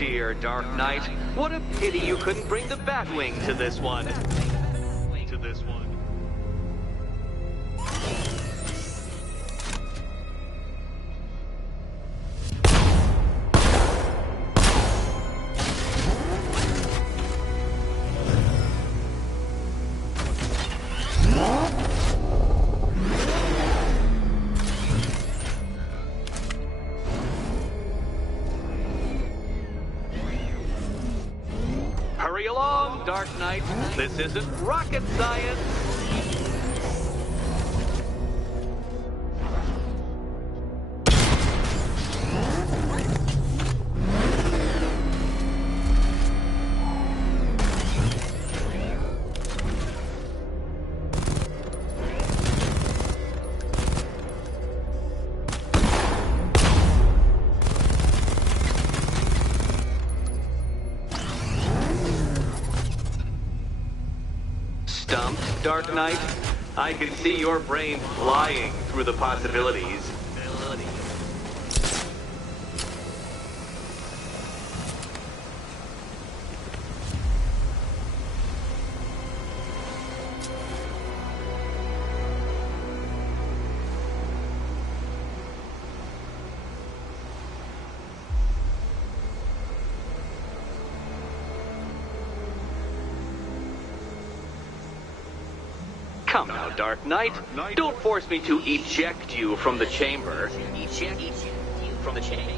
dear, Dark Knight. What a pity you couldn't bring the Batwing to this one. Hurry along, Dark Knight. This isn't rocket science. Stumped, Dark Knight? I can see your brain flying through the possibilities. Come now, Dark Knight. Don't force me to eject you from the chamber. Eject you from the chamber.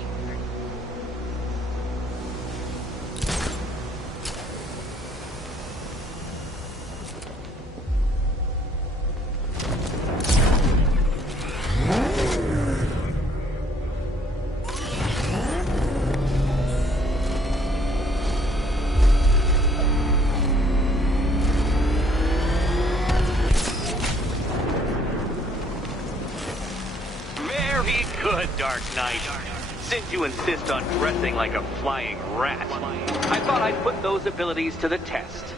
Very good, Dark Knight. Since you insist on dressing like a flying rat, I thought I'd put those abilities to the test.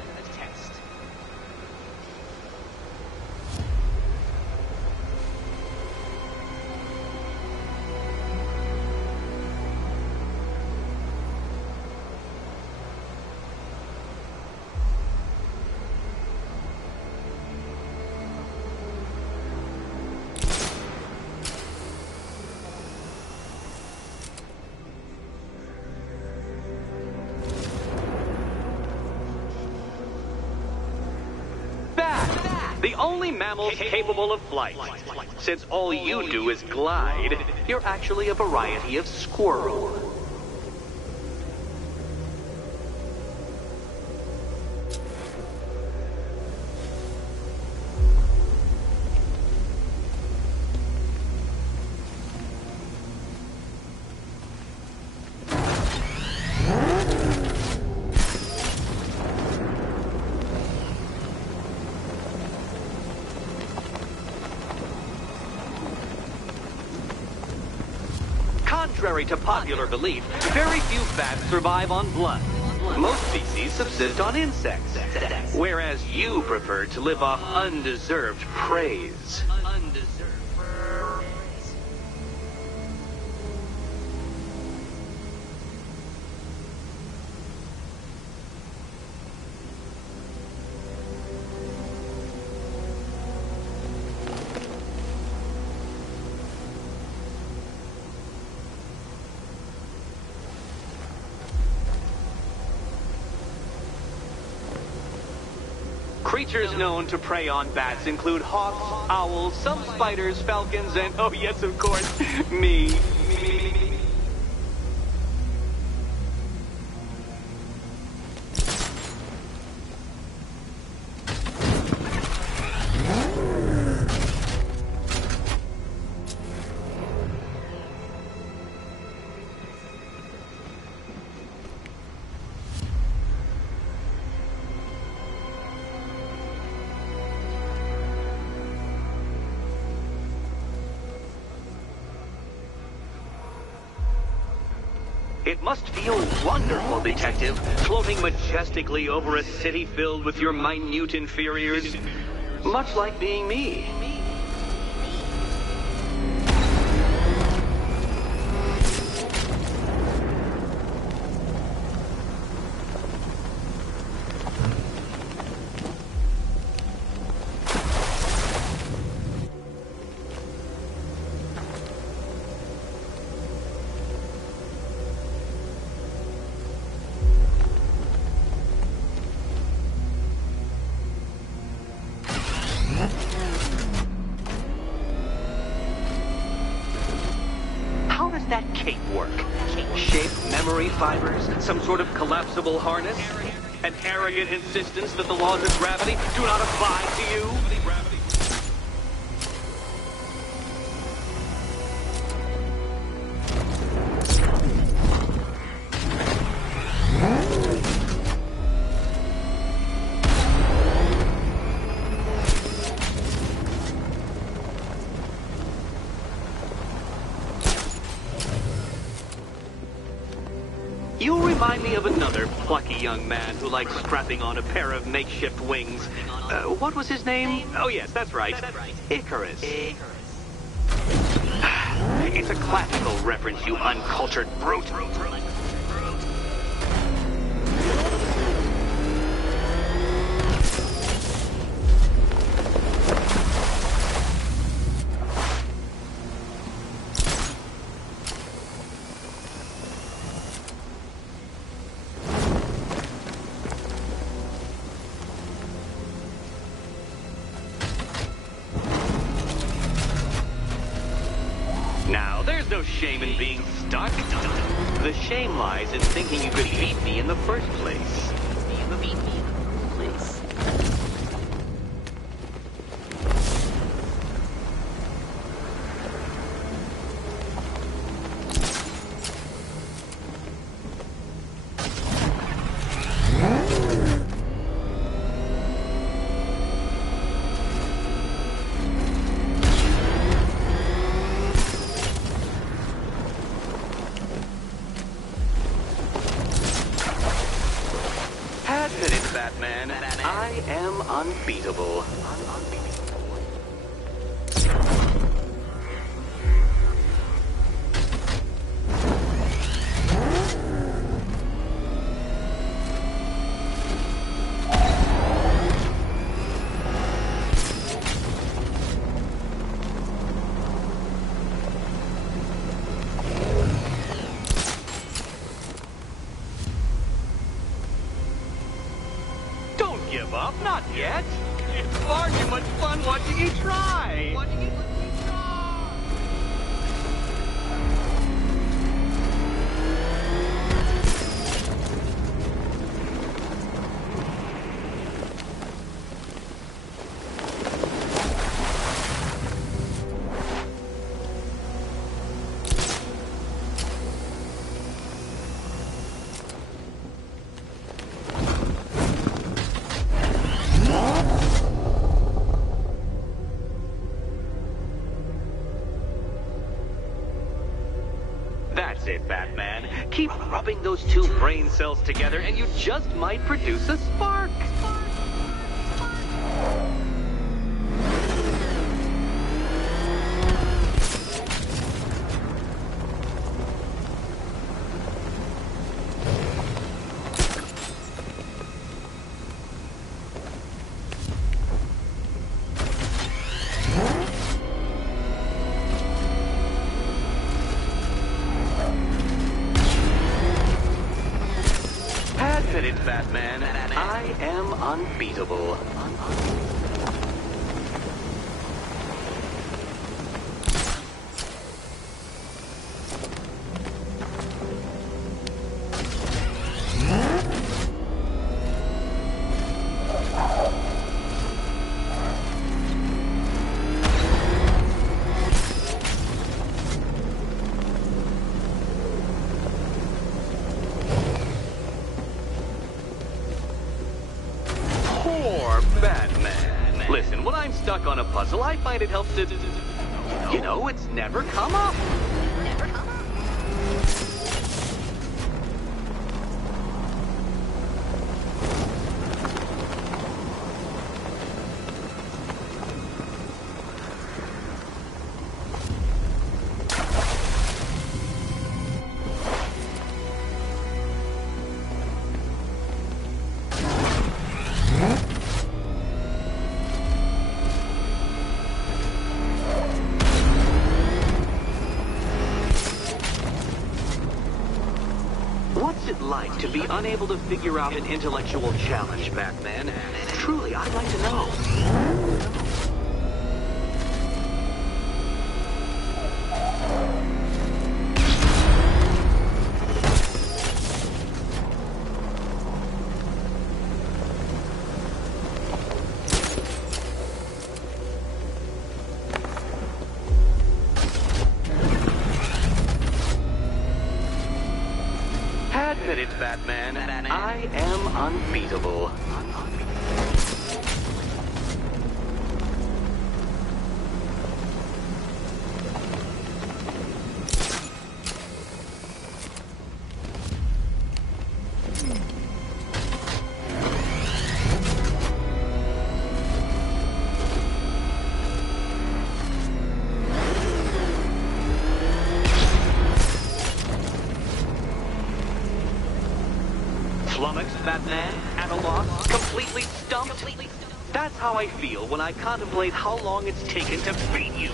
The only mammals capable of flight. Since all you do is glide, you're actually a variety of squirrel. Contrary to popular belief, very few bats survive on blood. Most species subsist on insects, whereas you prefer to live off undeserved praise. Creatures known to prey on bats include hawks, owls, some spiders, falcons, and, oh yes, of course, me. It must feel wonderful, Detective, floating majestically over a city filled with your minute inferiors. Much like being me. does that cape work? Shape memory fibers? Some sort of collapsible harness? An arrogant insistence that the laws of gravity do not apply to you? You remind me of another plucky young man who likes strapping on a pair of makeshift wings. What was his name? Oh, yes, that's right. Icarus. It's a classical reference, you uncultured brute. Now, there's no shame in being stuck. The shame lies in thinking you could beat me in the first place. Admit it, Batman. I am unbeatable. Give up? Not yet. It's far too much fun watching you try. That's it, Batman. Keep rubbing those two brain cells together and you just might produce a spark. Admit it, Batman. I am unbeatable. Poor Batman. Listen, when I'm stuck on a puzzle, I find it helps to... You know, it's never come up. What's it like to be unable to figure out an intellectual challenge, Batman? Truly, I'd like to know. Admit it, Batman. I am unbeatable. Flummoxed, Batman, at a loss, completely stumped. That's how I feel when I contemplate how long it's taken to beat you.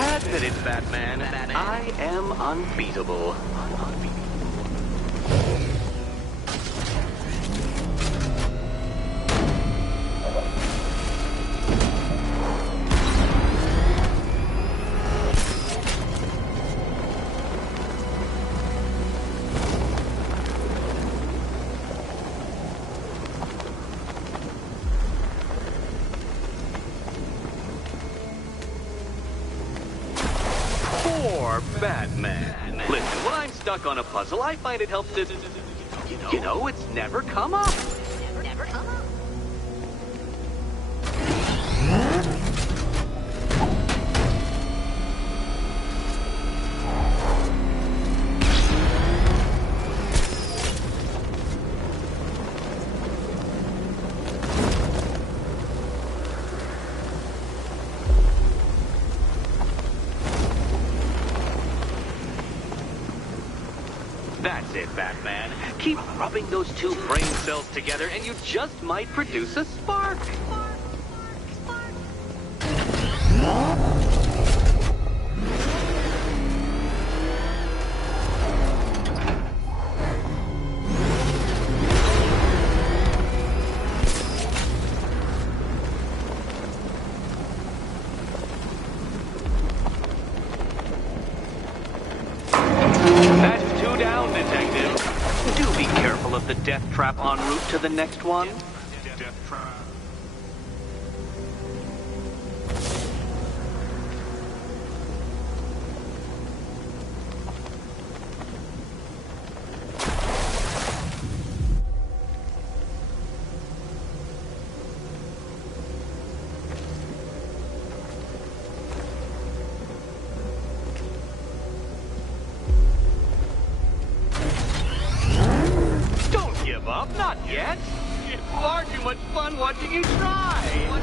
Admit it, Batman. I am unbeatable. Poor Batman. Listen, when I'm stuck on a puzzle, I find it helps to... You know, it's never come up. Never come up. That's it, Batman. Keep rubbing those two brain cells together and you just might produce a spark. That's two down, Detective. Do be careful of the death trap en route to the next one. Death trap. Don't give up, not yet. It's far too much fun watching you try.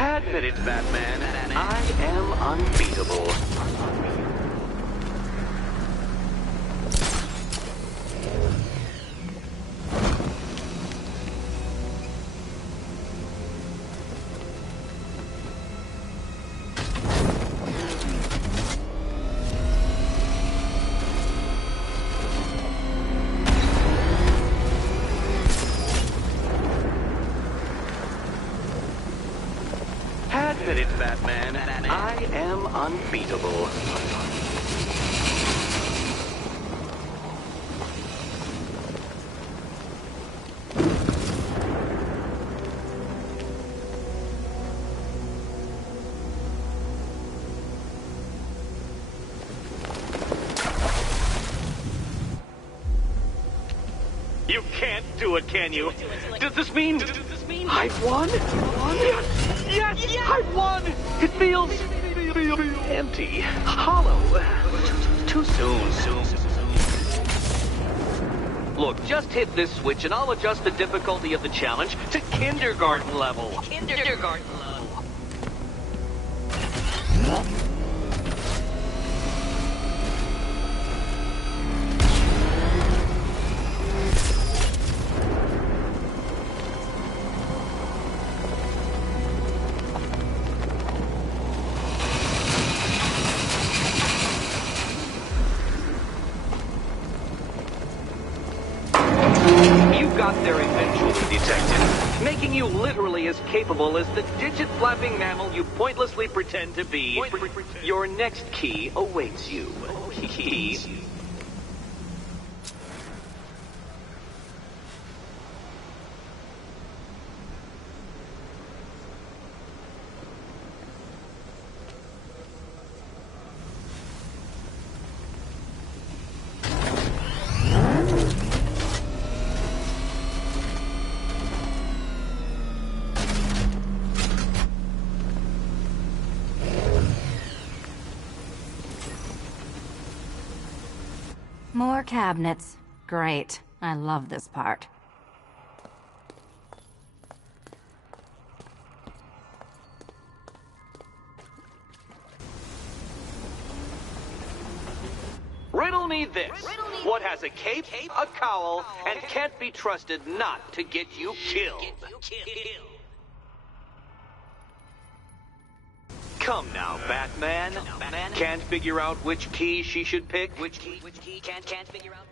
Admit it, Batman. I am unbeatable. Admit it, Batman. I am unbeatable. You can't do it, can you? Does this mean I've won? Yes! Yes! I won! It feels empty, hollow. Too soon. Look, just hit this switch and I'll adjust the difficulty of the challenge to kindergarten level. Kindergarten level. Got there eventually, Detective, making you literally as capable as the digit-flapping mammal you pointlessly pretend to be. Your next key awaits you. Key. More cabinets. Great. I love this part. Riddle me this. What has a cape, a cowl, and can't be trusted not to get you killed? Come now, Batman. Can't figure out which key she should pick? Which key can't figure out?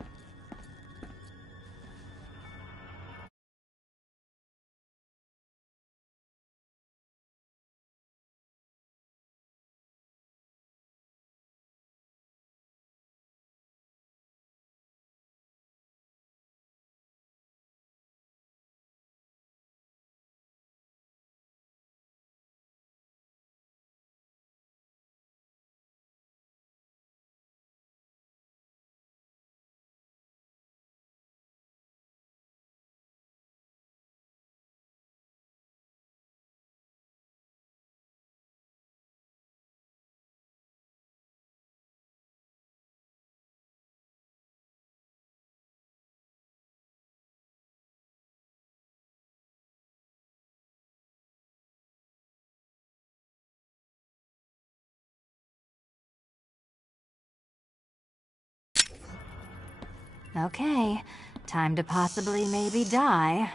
Okay, time to possibly maybe die.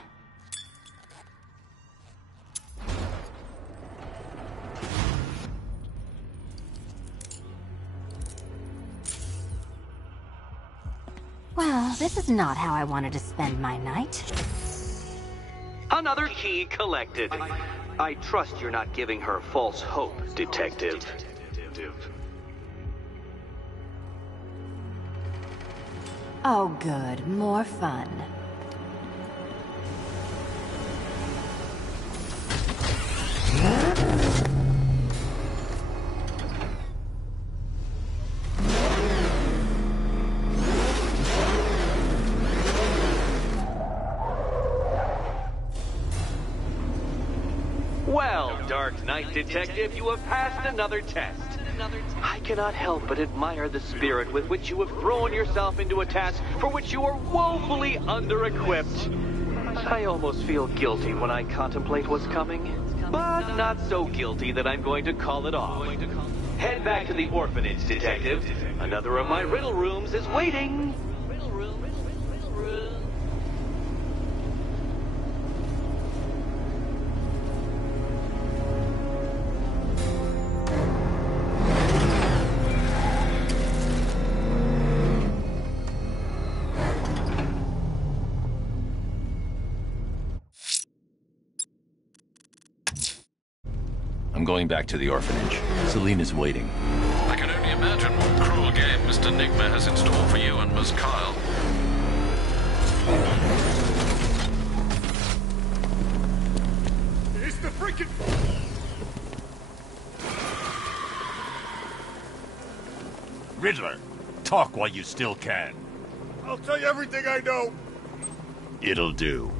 Well, this is not how I wanted to spend my night. Another key collected. I trust you're not giving her false hope, Detective. Oh good, more fun. Well, Dark Knight Detective, you have passed another test. I cannot help but admire the spirit with which you have thrown yourself into a task for which you are woefully under-equipped. I almost feel guilty when I contemplate what's coming, but not so guilty that I'm going to call it off. Head back to the orphanage, Detective. Another of my riddle rooms is waiting. I'm going back to the orphanage. Selena's waiting. I can only imagine what cruel game Mr. Nigma has in store for you and Miss Kyle. It's the freaking... Riddler, talk while you still can. I'll tell you everything I know. It'll do.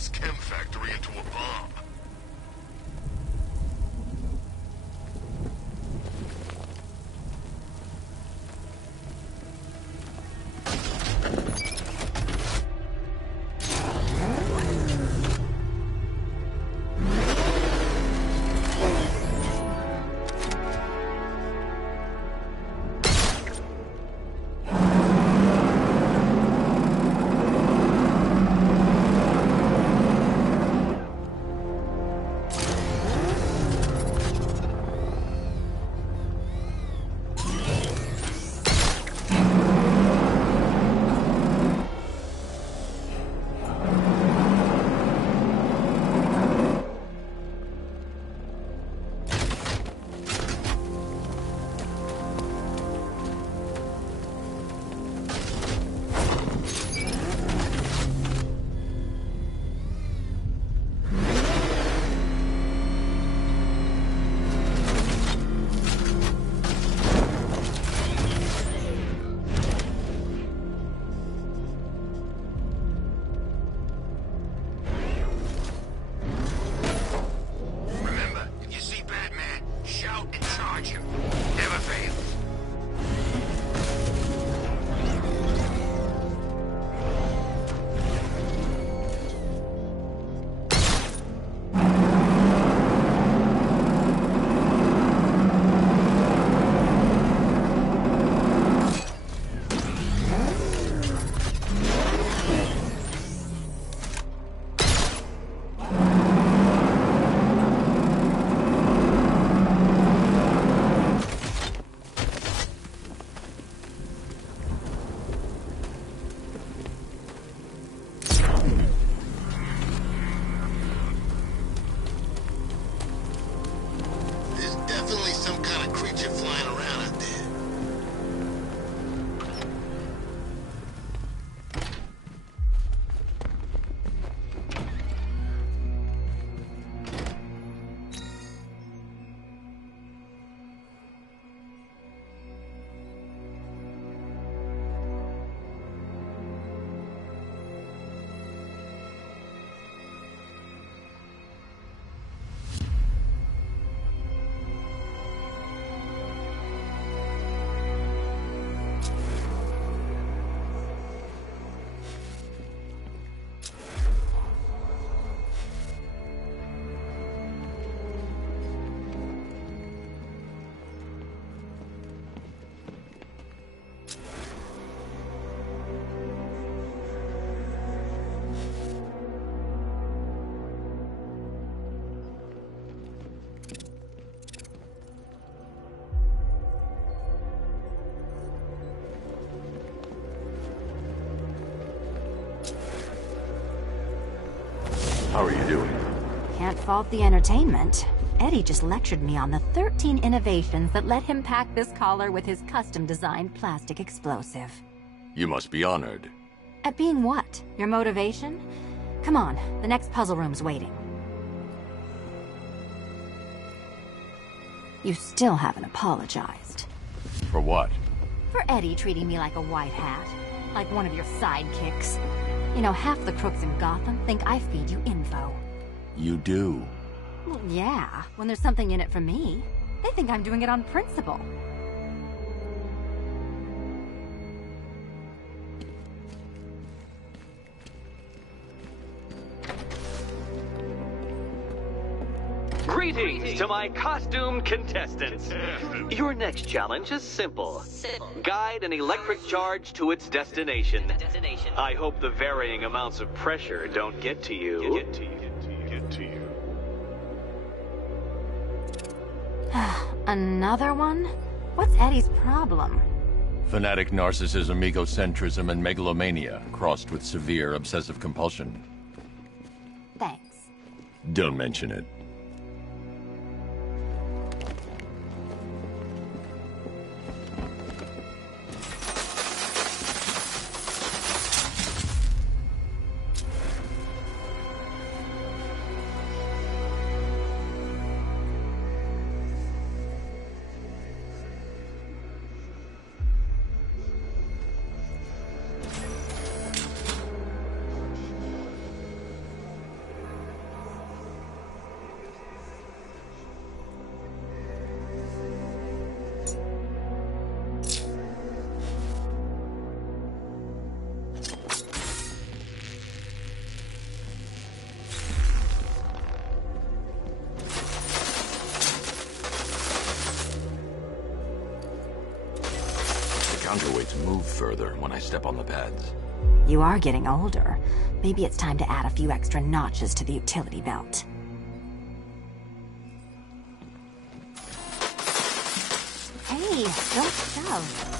city's chem factory into a bomb. How are you doing? Can't fault the entertainment. Eddie just lectured me on the 13 innovations that let him pack this collar with his custom-designed plastic explosive. You must be honored. At being what? Your motivation? Come on, the next puzzle room's waiting. You still haven't apologized. For what? For Eddie treating me like a white hat. Like one of your sidekicks. You know, half the crooks in Gotham think I feed you info. You do. Well, yeah, when there's something in it for me. They think I'm doing it on principle. Greetings to my costumed contestants. Your next challenge is simple. Guide an electric charge to its destination. I hope the varying amounts of pressure don't get to you. Get to you. Another one? What's Eddie's problem? Fanatic narcissism, egocentrism, and megalomania, crossed with severe obsessive compulsion. Thanks. Don't mention it. counterweight to move further when I step on the pads. You are getting older. Maybe it's time to add a few extra notches to the utility belt. Hey, don't shove.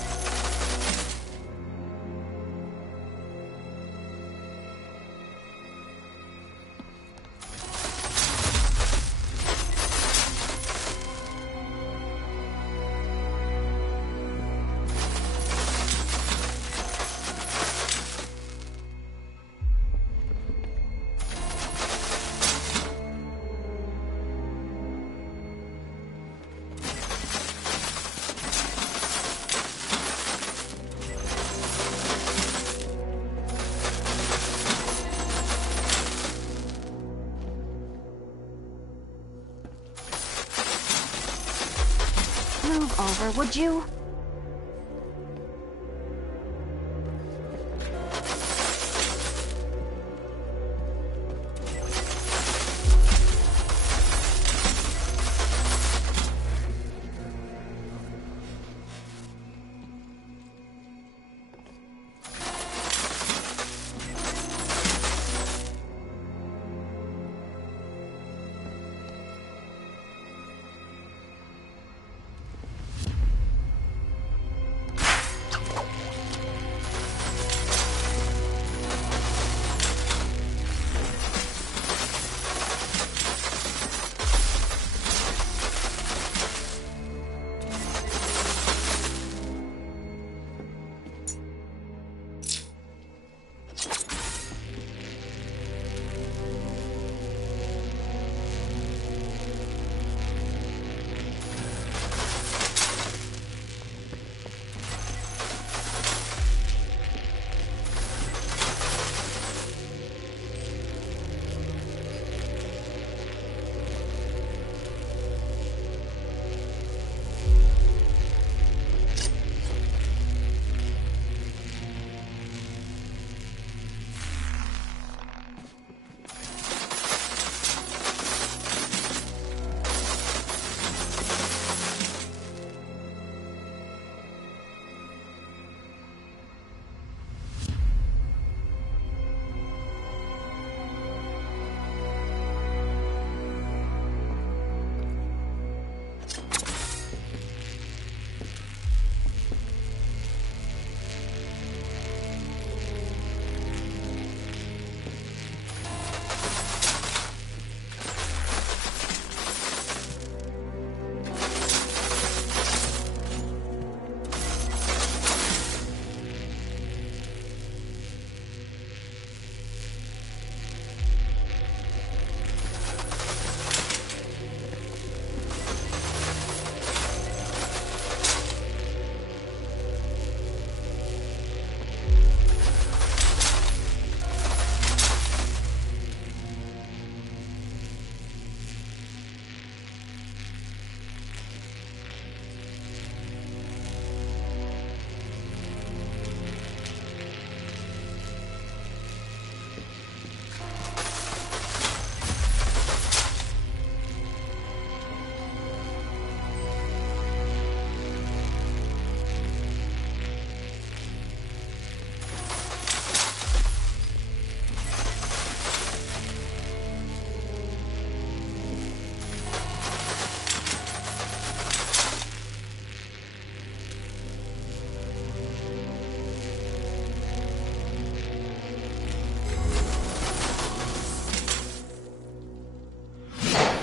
Move over, would you?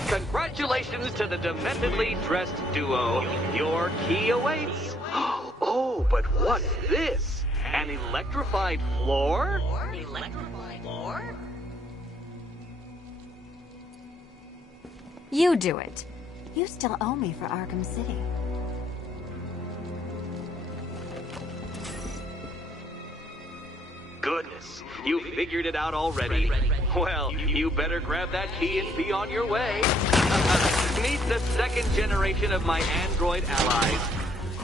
Congratulations to the dementedly dressed duo. Your key awaits. Oh, but what's this? An electrified floor? Electrified floor? You do it. You still owe me for Arkham City. Goodness, you figured it out already. Well, you better grab that key and be on your way. Meet the second generation of my android allies.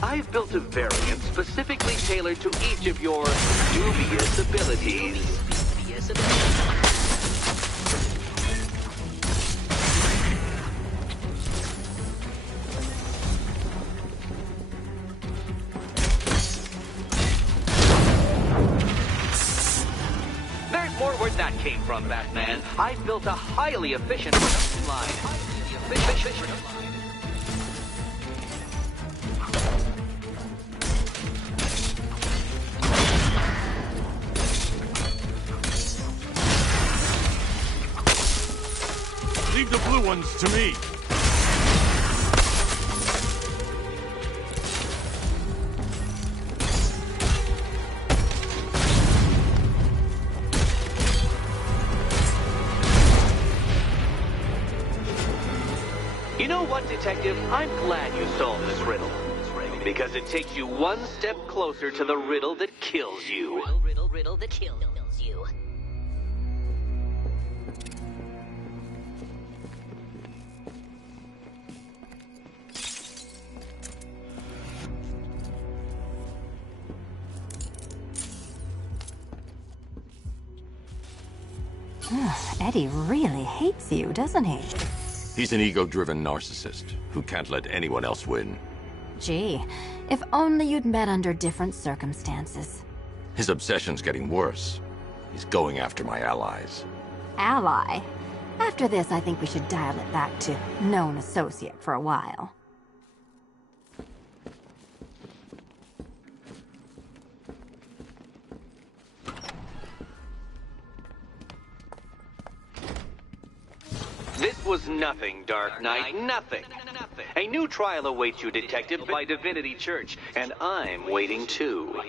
I've built a variant specifically tailored to each of your dubious abilities. that came from, Batman. I built a highly efficient production line. Leave the blue ones to me. You know what, Detective? I'm glad you solved this riddle. Because it takes you one step closer to the riddle that kills you. Riddle that kills you. Eddie really hates you, doesn't he? He's an ego-driven narcissist who can't let anyone else win. Gee, if only you'd met under different circumstances. His obsession's getting worse. He's going after my allies. Ally? After this, I think we should dial it back to known associate for a while. This was nothing, Dark Knight, nothing. A new trial awaits you, Detective, by Divinity Church, and I'm waiting too.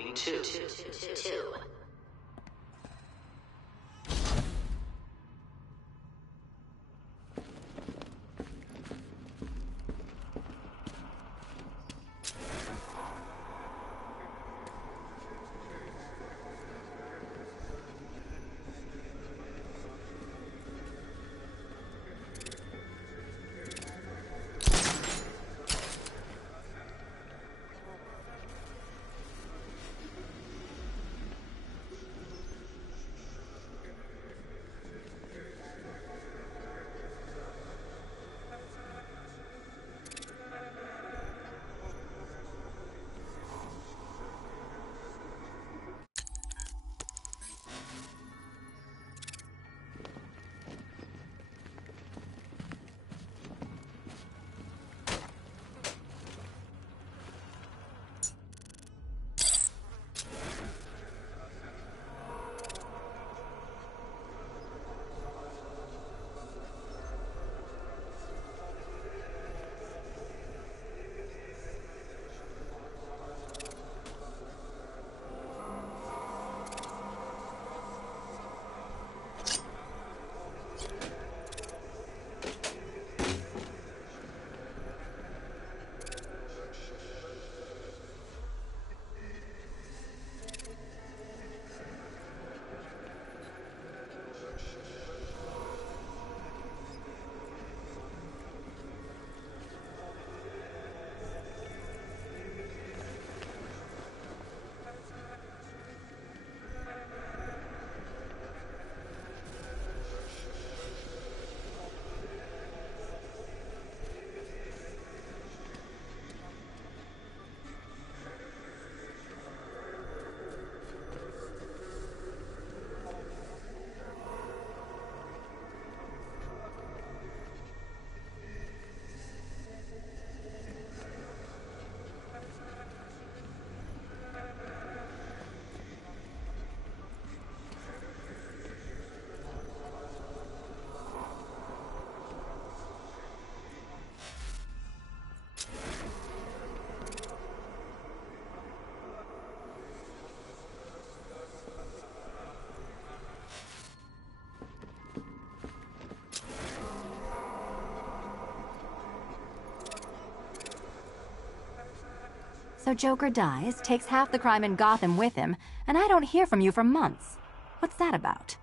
So Joker dies, takes half the crime in Gotham with him, and I don't hear from you for months. What's that about?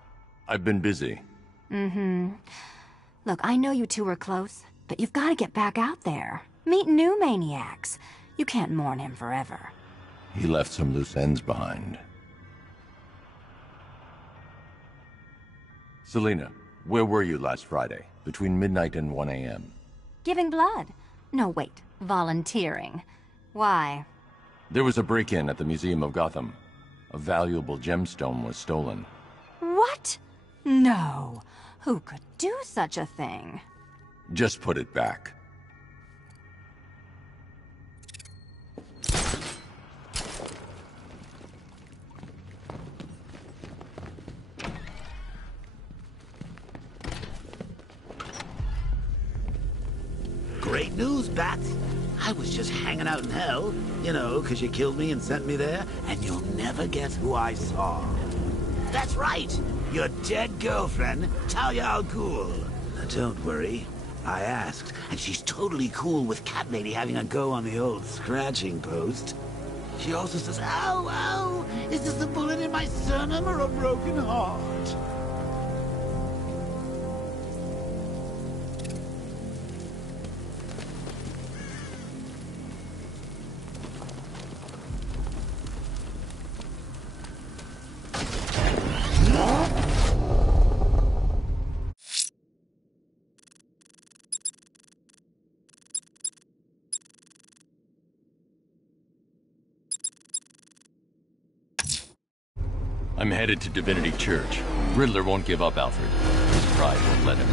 I've been busy. Look, I know you two are close, but you've got to get back out there. Meet new maniacs. You can't mourn him forever. He left some loose ends behind. Selina, where were you last Friday, between midnight and 1 a.m.? Giving blood. No, wait. Volunteering. Why? There was a break-in at the Museum of Gotham. A valuable gemstone was stolen. What? No. Who could do such a thing? Just put it back. Great news, Bats. I was just hanging out in hell, you know, 'cause you killed me and sent me there, and you'll never guess who I saw. That's right, your dead girlfriend, Talia al Ghul. Now, don't worry, I asked, and she's totally cool with Cat Lady having a go on the old scratching post. She also says, ow, ow, is this a bullet in my sternum or a broken heart? I'm headed to Divinity Church. Riddler won't give up, Alfred. His pride won't let him.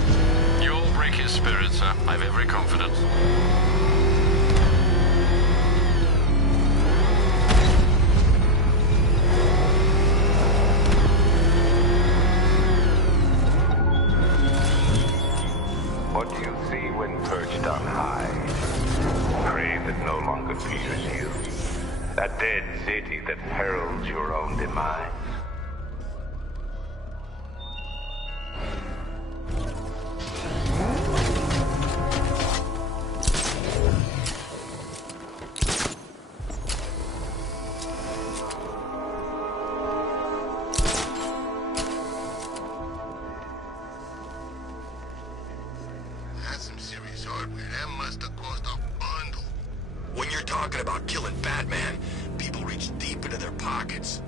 You'll break his spirit, sir. I've every confidence. What do you see when perched on high? Prey that no longer fears you. A dead city that heralds your own demise. That's some serious hardware. That must have cost a bundle. When you're talking about killing Batman, people reach deep into their pockets.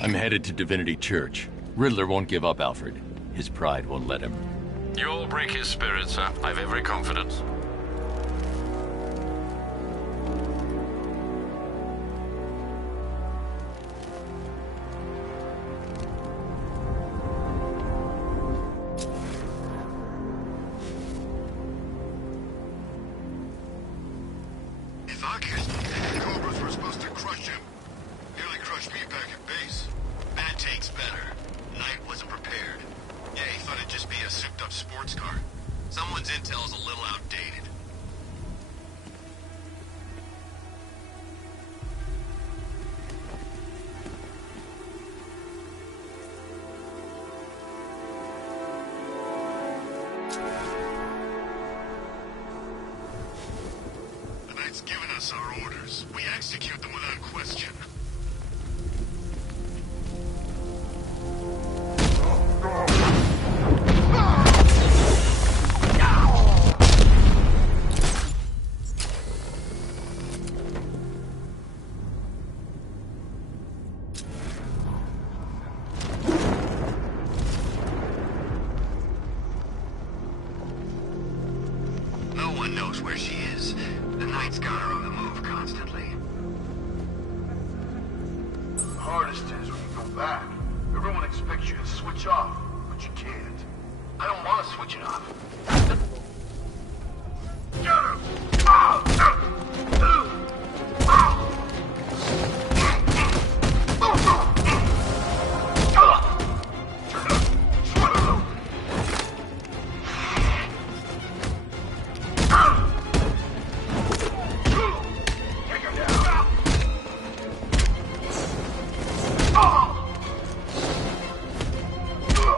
I'm headed to Divinity Church. Riddler won't give up, Alfred. His pride won't let him. You'll break his spirit, sir. I've every confidence. If I catch the Cobras were supposed to crush him. Nearly crushed me back at base. Bad tank's better. Knight wasn't prepared. Yeah, he thought it'd just be a souped-up sports car. Someone's intel's a little outdated. The Knight's given us our orders. We execute them without question. No one knows where she is. The Knight's got her on the move constantly. The hardest is when you go back. Everyone expects you to switch off, but you can't. I don't want to switch it off. Get him!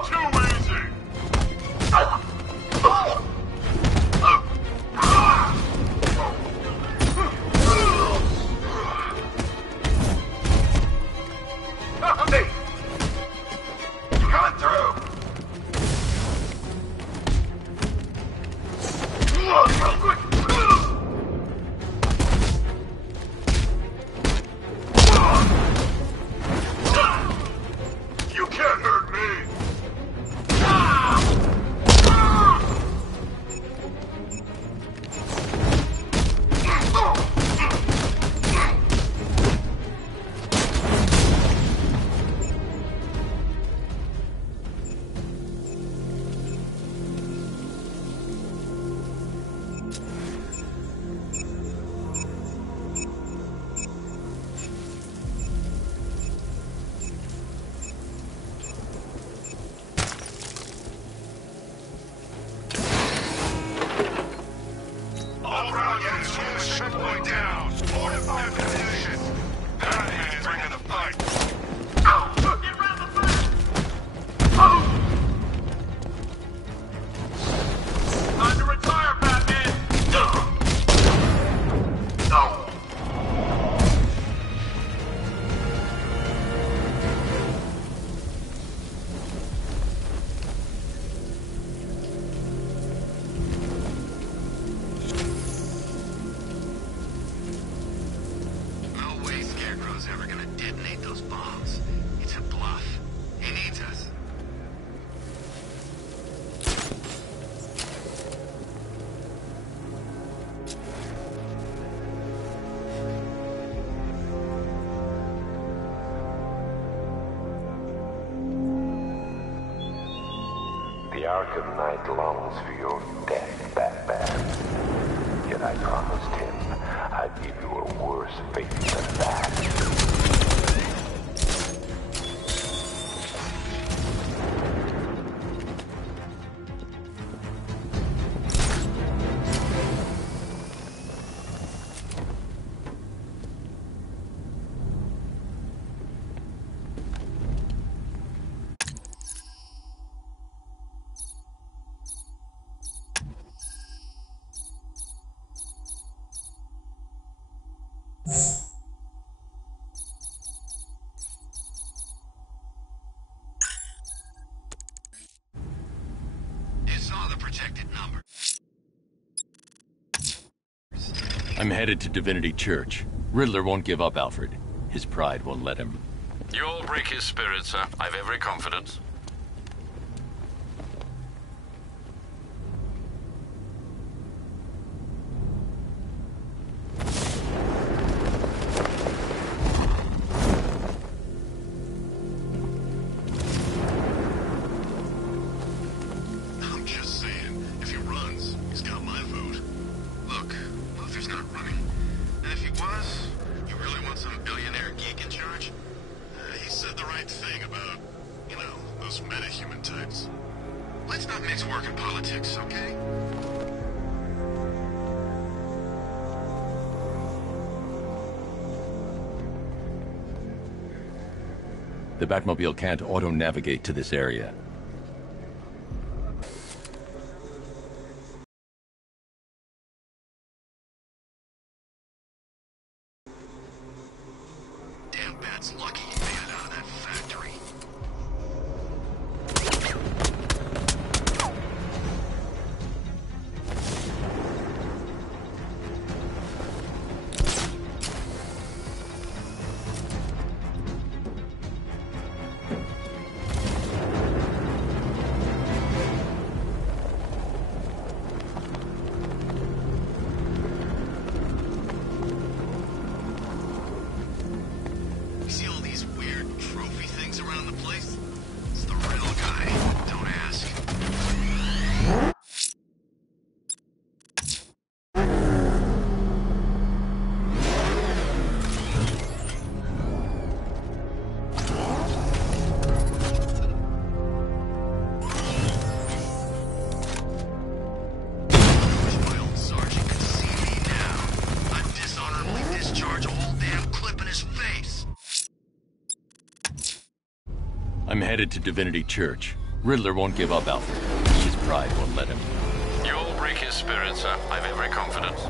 Too easy! All around you, slow the ship going down. Fortify position. Batman's bringing the fight. Get round the back. Time to retire, Batman. No way Scarecrow's ever gonna detonate those bombs. It's a bluff. He needs us. The Arkham Knight longs for your death, Batman. Yet I promised him I'd give you a worse fate than that. It's all the protected number. I'm headed to Divinity Church. Riddler won't give up, Alfred. His pride won't let him. You'll break his spirit, sir. I've every confidence. I'm just saying, if he runs, he's got my vote. Look, Luther's not running. And if he was, you really want some billionaire geek in charge? He said the right thing about, you know, those metahuman types. Let's not mix work and politics, okay? The Batmobile can't auto-navigate to this area. Damn Bat's lucky he made it out of that factory. You see all these weird trophy things around the place? It's the real guy. Don't ask. Wish my old sergeant could see me now. I'd dishonorably discharge a whole damn clip in his face. I'm headed to Divinity Church. Riddler won't give up, Alfred. His pride won't let him. You'll break his spirit, sir. I've every confidence.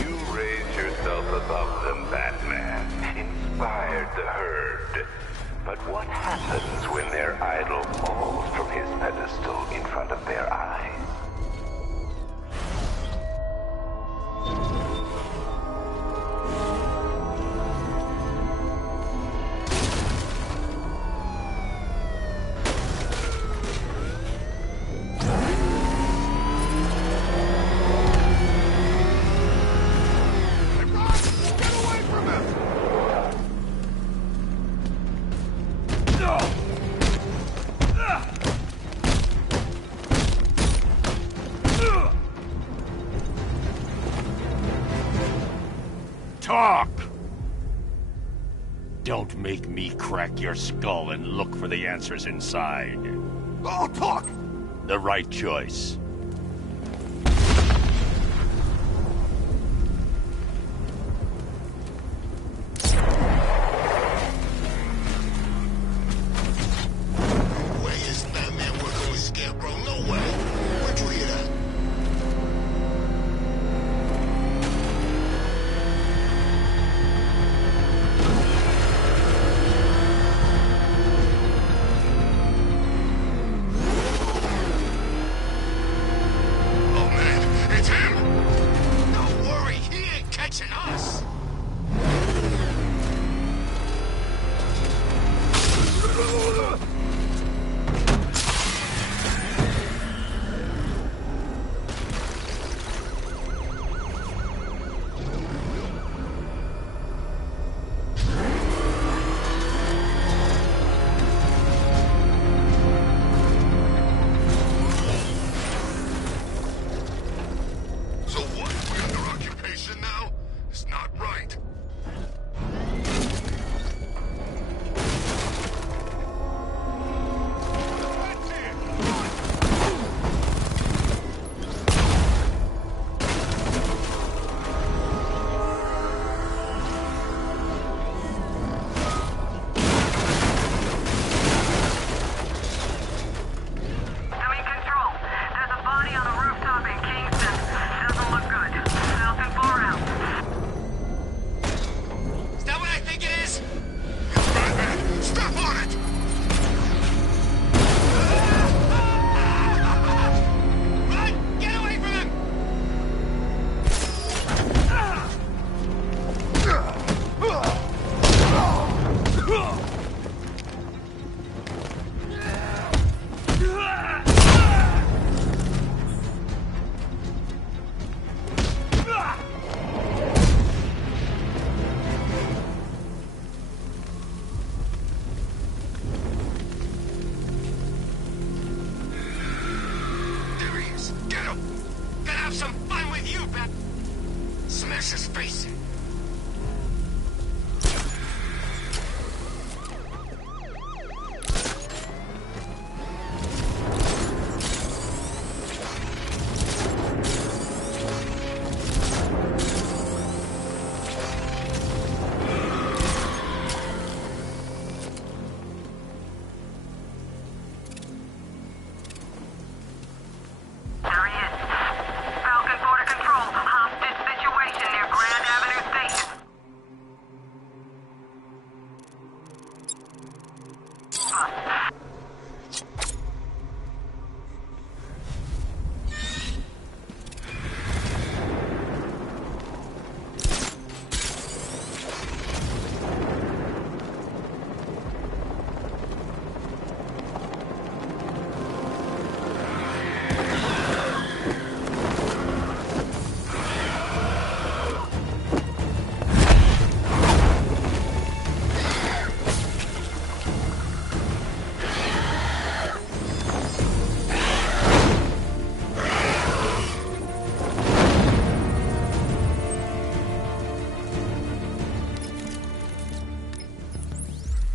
You raised yourself above them, Batman. Inspired the herd. But what happens when their idol falls from his pedestal in front of their eyes? Get away from him! Talk! Don't make me crack your skull and look for the answers inside. I'll talk! The right choice.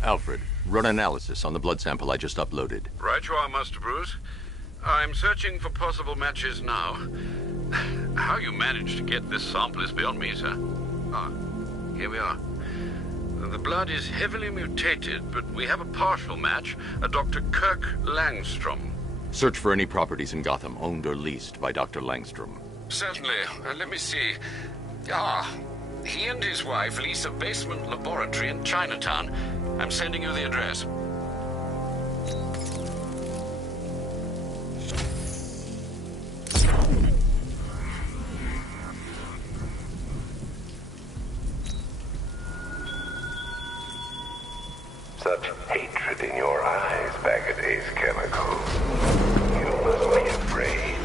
Alfred, run analysis on the blood sample I just uploaded. Right you are, Master Bruce. I'm searching for possible matches now. How you managed to get this sample is beyond me, sir. Ah, here we are. The blood is heavily mutated, but we have a partial match, a Dr. Kirk Langstrom. Search for any properties in Gotham owned or leased by Dr. Langstrom. Certainly. Let me see. Ah, he and his wife lease a basement laboratory in Chinatown. I'm sending you the address. Such hatred in your eyes, Bagadays Chemical. You must be afraid.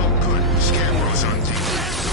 Oh, good. Scarecrow's on TV.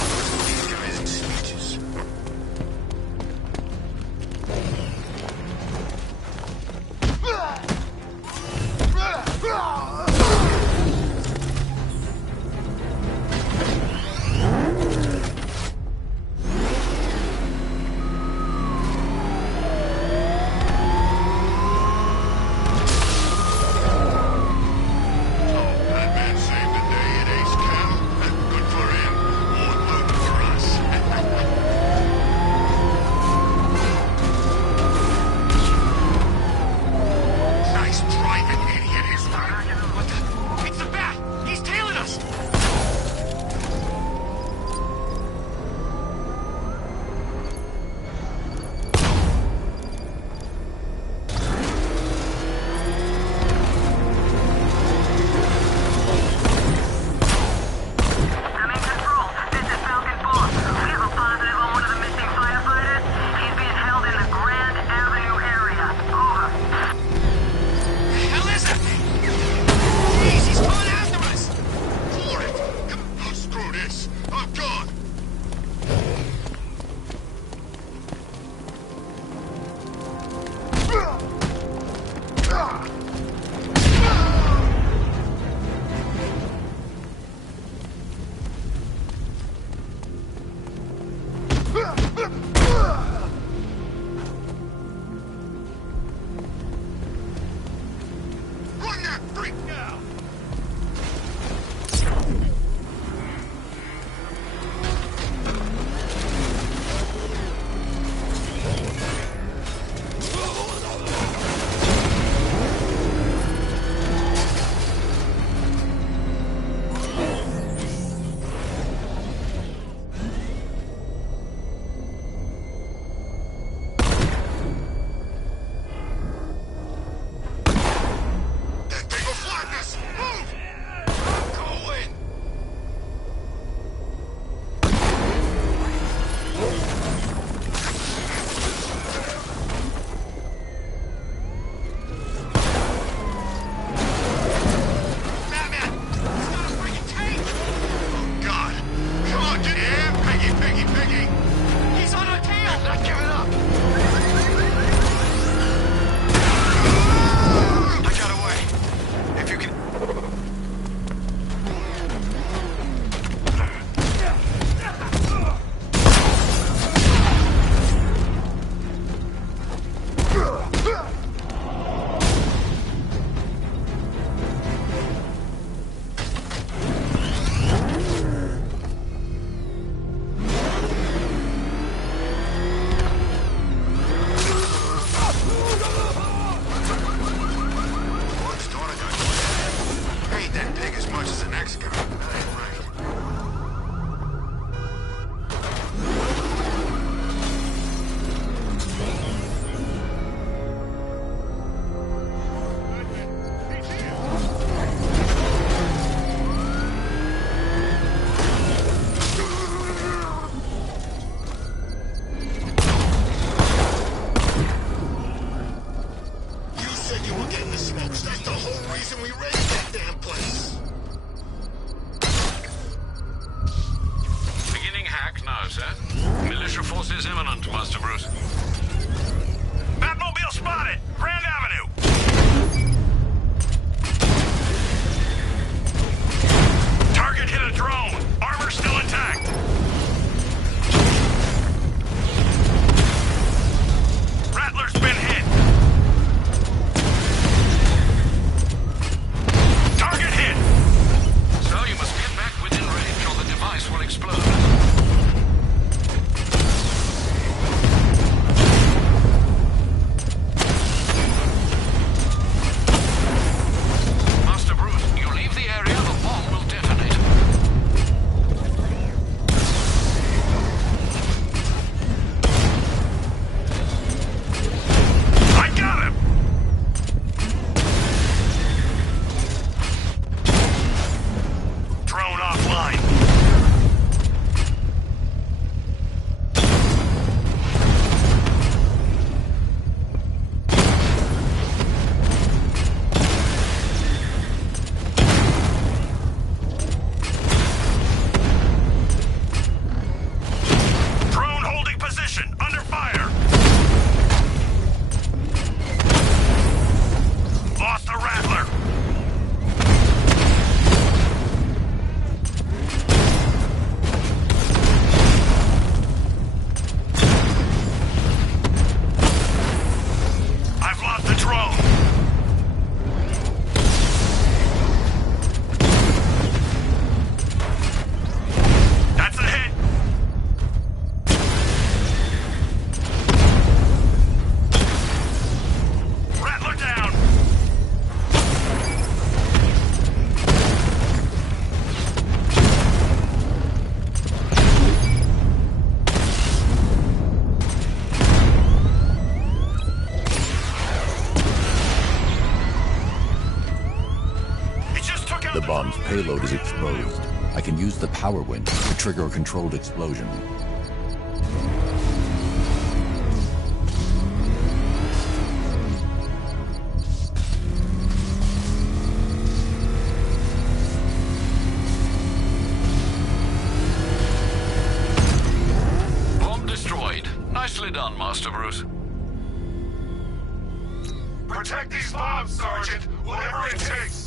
is imminent, Master Bruce. Batmobile spotted! Grand Avenue! Target hit a drone. Armor still intact. Rattler's been hit. Target hit. So you must get back within range or the device will explode. The bomb's payload is exposed. I can use the power winch to trigger a controlled explosion. Bomb destroyed. Nicely done, Master Bruce. Protect these bombs, Sergeant! Whatever it takes!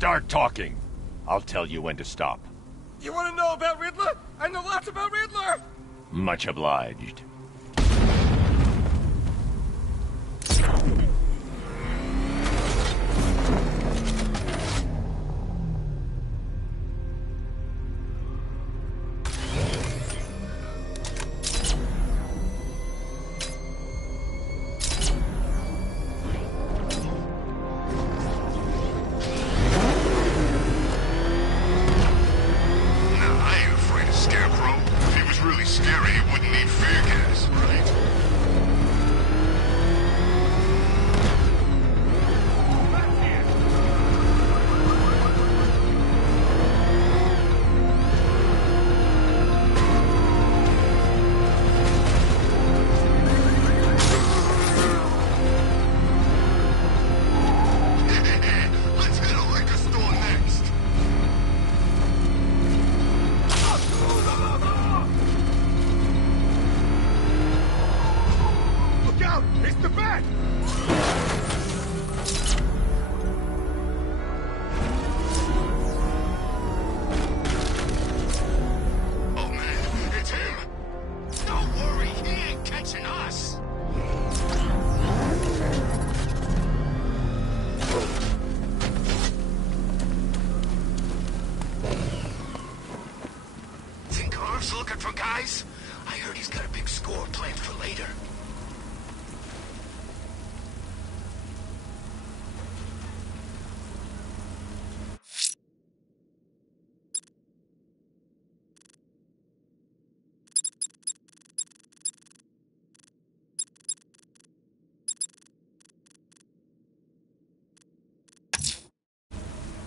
start talking, I'll tell you when to stop. You want to know about Riddler? I know lots about Riddler! Much obliged.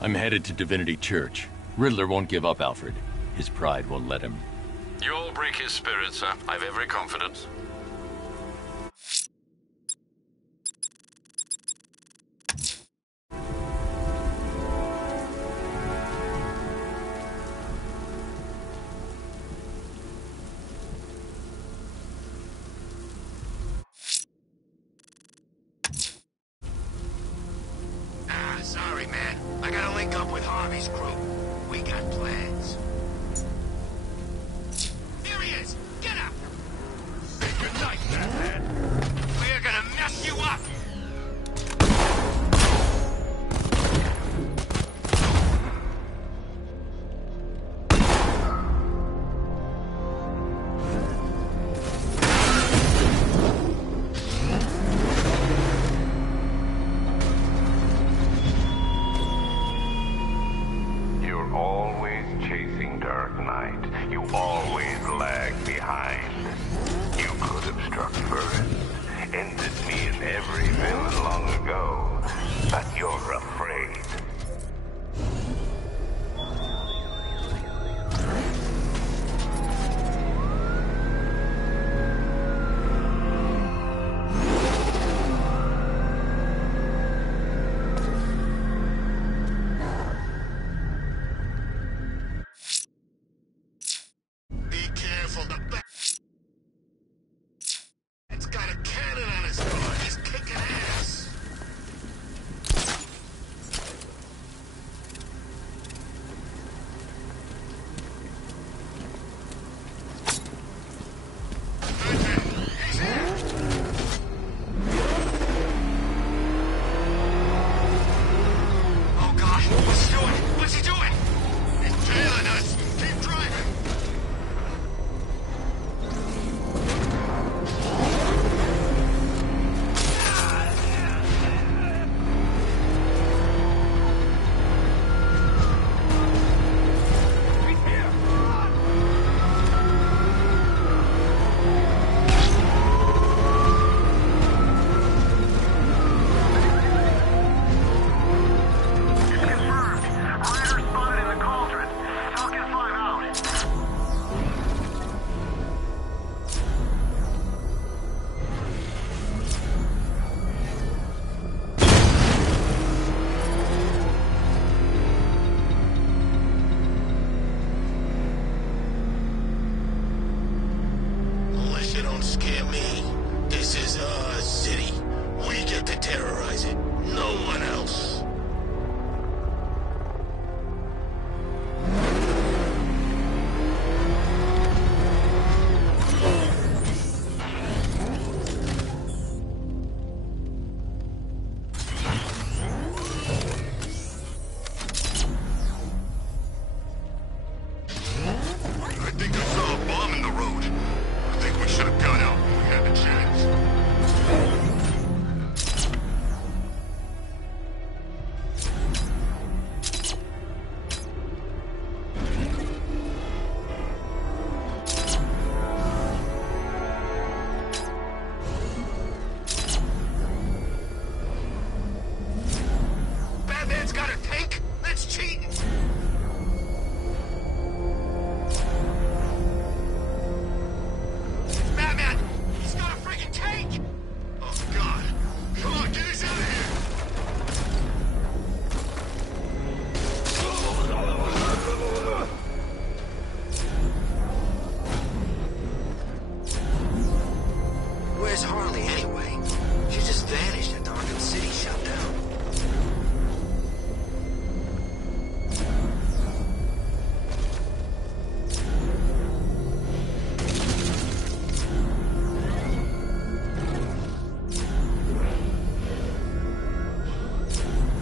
I'm headed to Divinity Church. Riddler won't give up, Alfred. His pride won't let him. You'll break his spirit, sir. I've every confidence. Sorry, man. I gotta link up with Harvey's crew. We got plans. There he is! Get up! Say goodnight, Batman! We're gonna mess you up!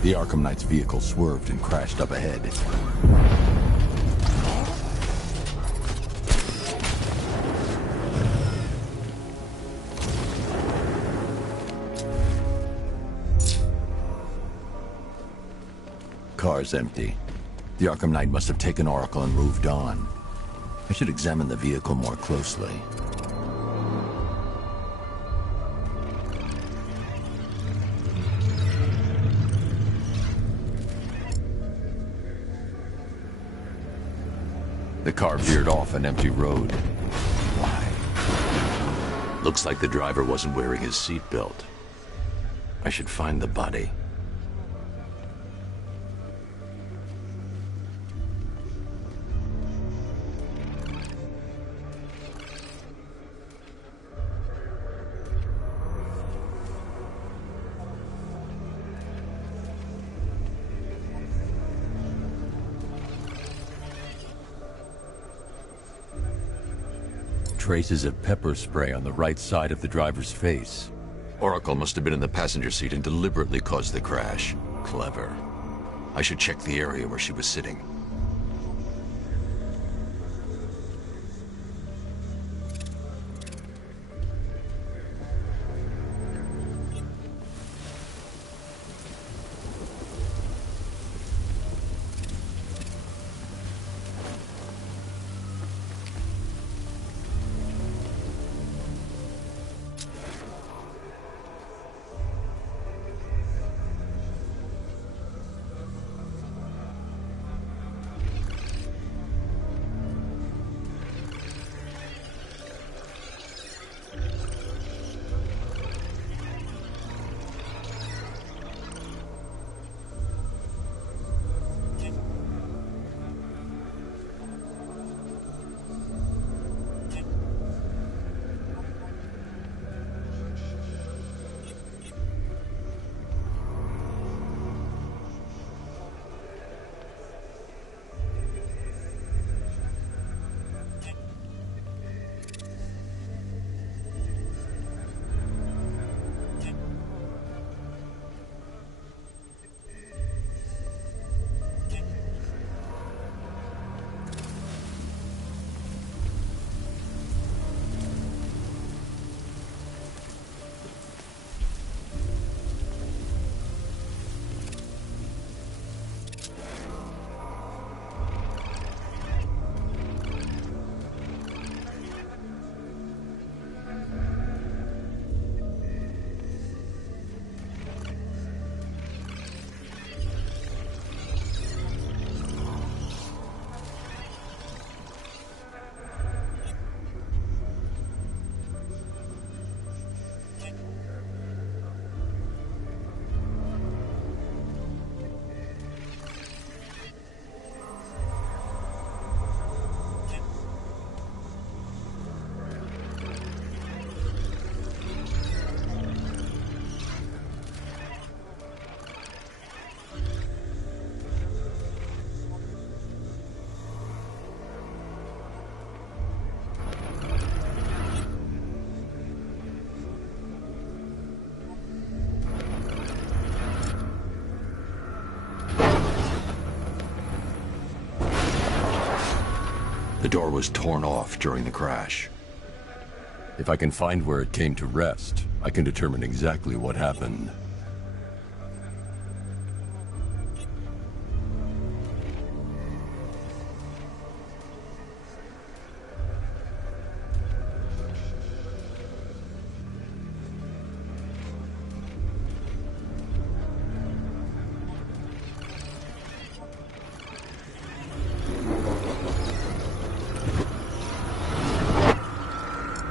The Arkham Knight's vehicle swerved and crashed up ahead. Car's empty. The Arkham Knight must have taken Oracle and moved on. I should examine the vehicle more closely. The car veered off an empty road. Why? Looks like the driver wasn't wearing his seatbelt. I should find the body. Traces of pepper spray on the right side of the driver's face. Oracle must have been in the passenger seat and deliberately caused the crash. Clever. I should check the area where she was sitting. The door was torn off during the crash. If I can find where it came to rest, I can determine exactly what happened.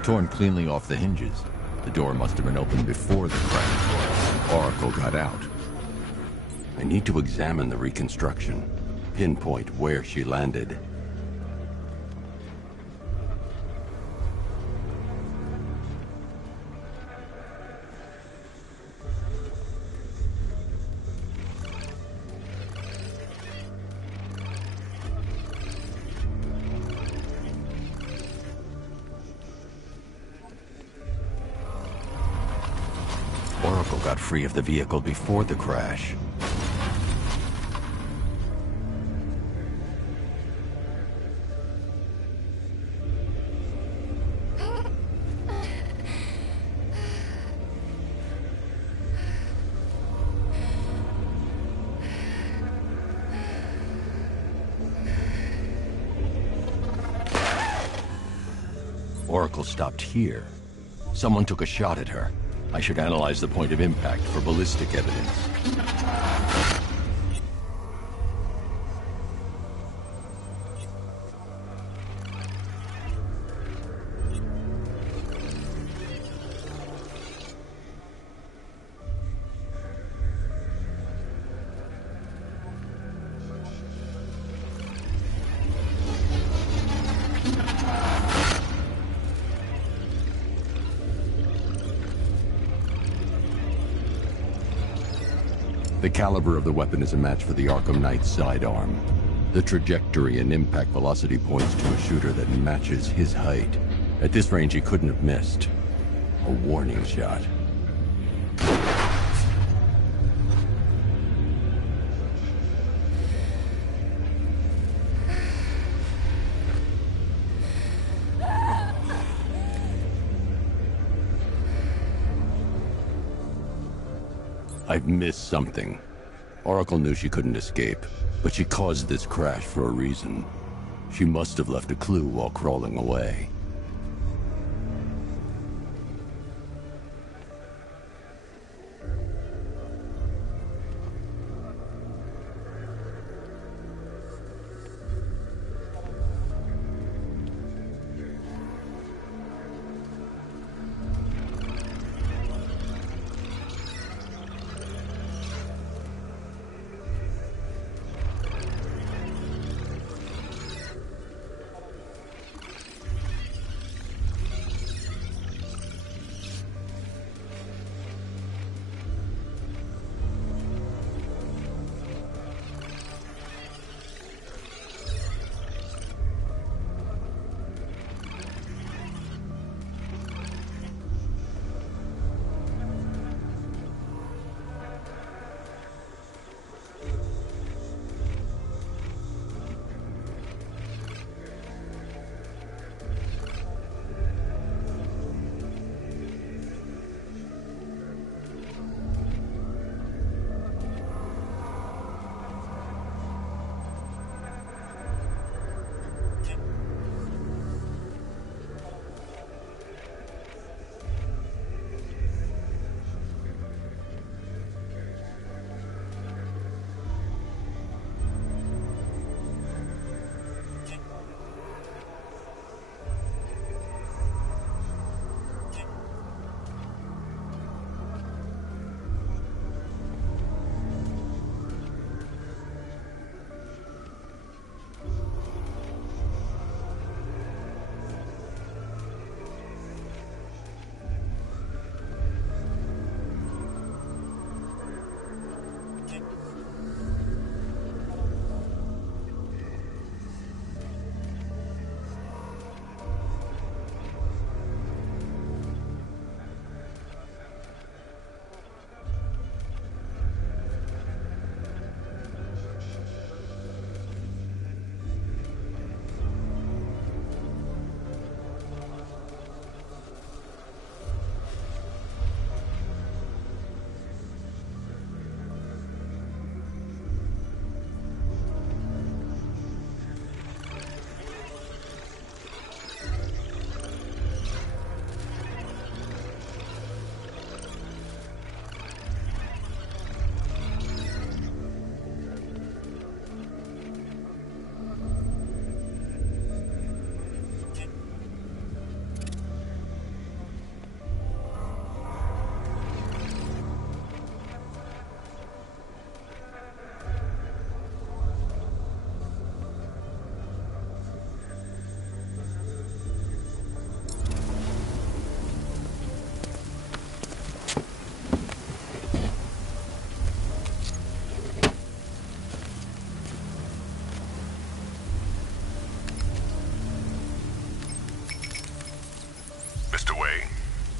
Torn cleanly off the hinges. The door must have been opened before the crash. Oracle got out. I need to examine the reconstruction, pinpoint where she landed. Oracle got free of the vehicle before the crash. Oracle stopped here. Someone took a shot at her. I should analyze the point of impact for ballistic evidence. The caliber of the weapon is a match for the Arkham Knight's sidearm. The trajectory and impact velocity points to a shooter that matches his height. At this range, he couldn't have missed. A warning shot. I've missed something. Oracle knew she couldn't escape, but she caused this crash for a reason. She must have left a clue while crawling away.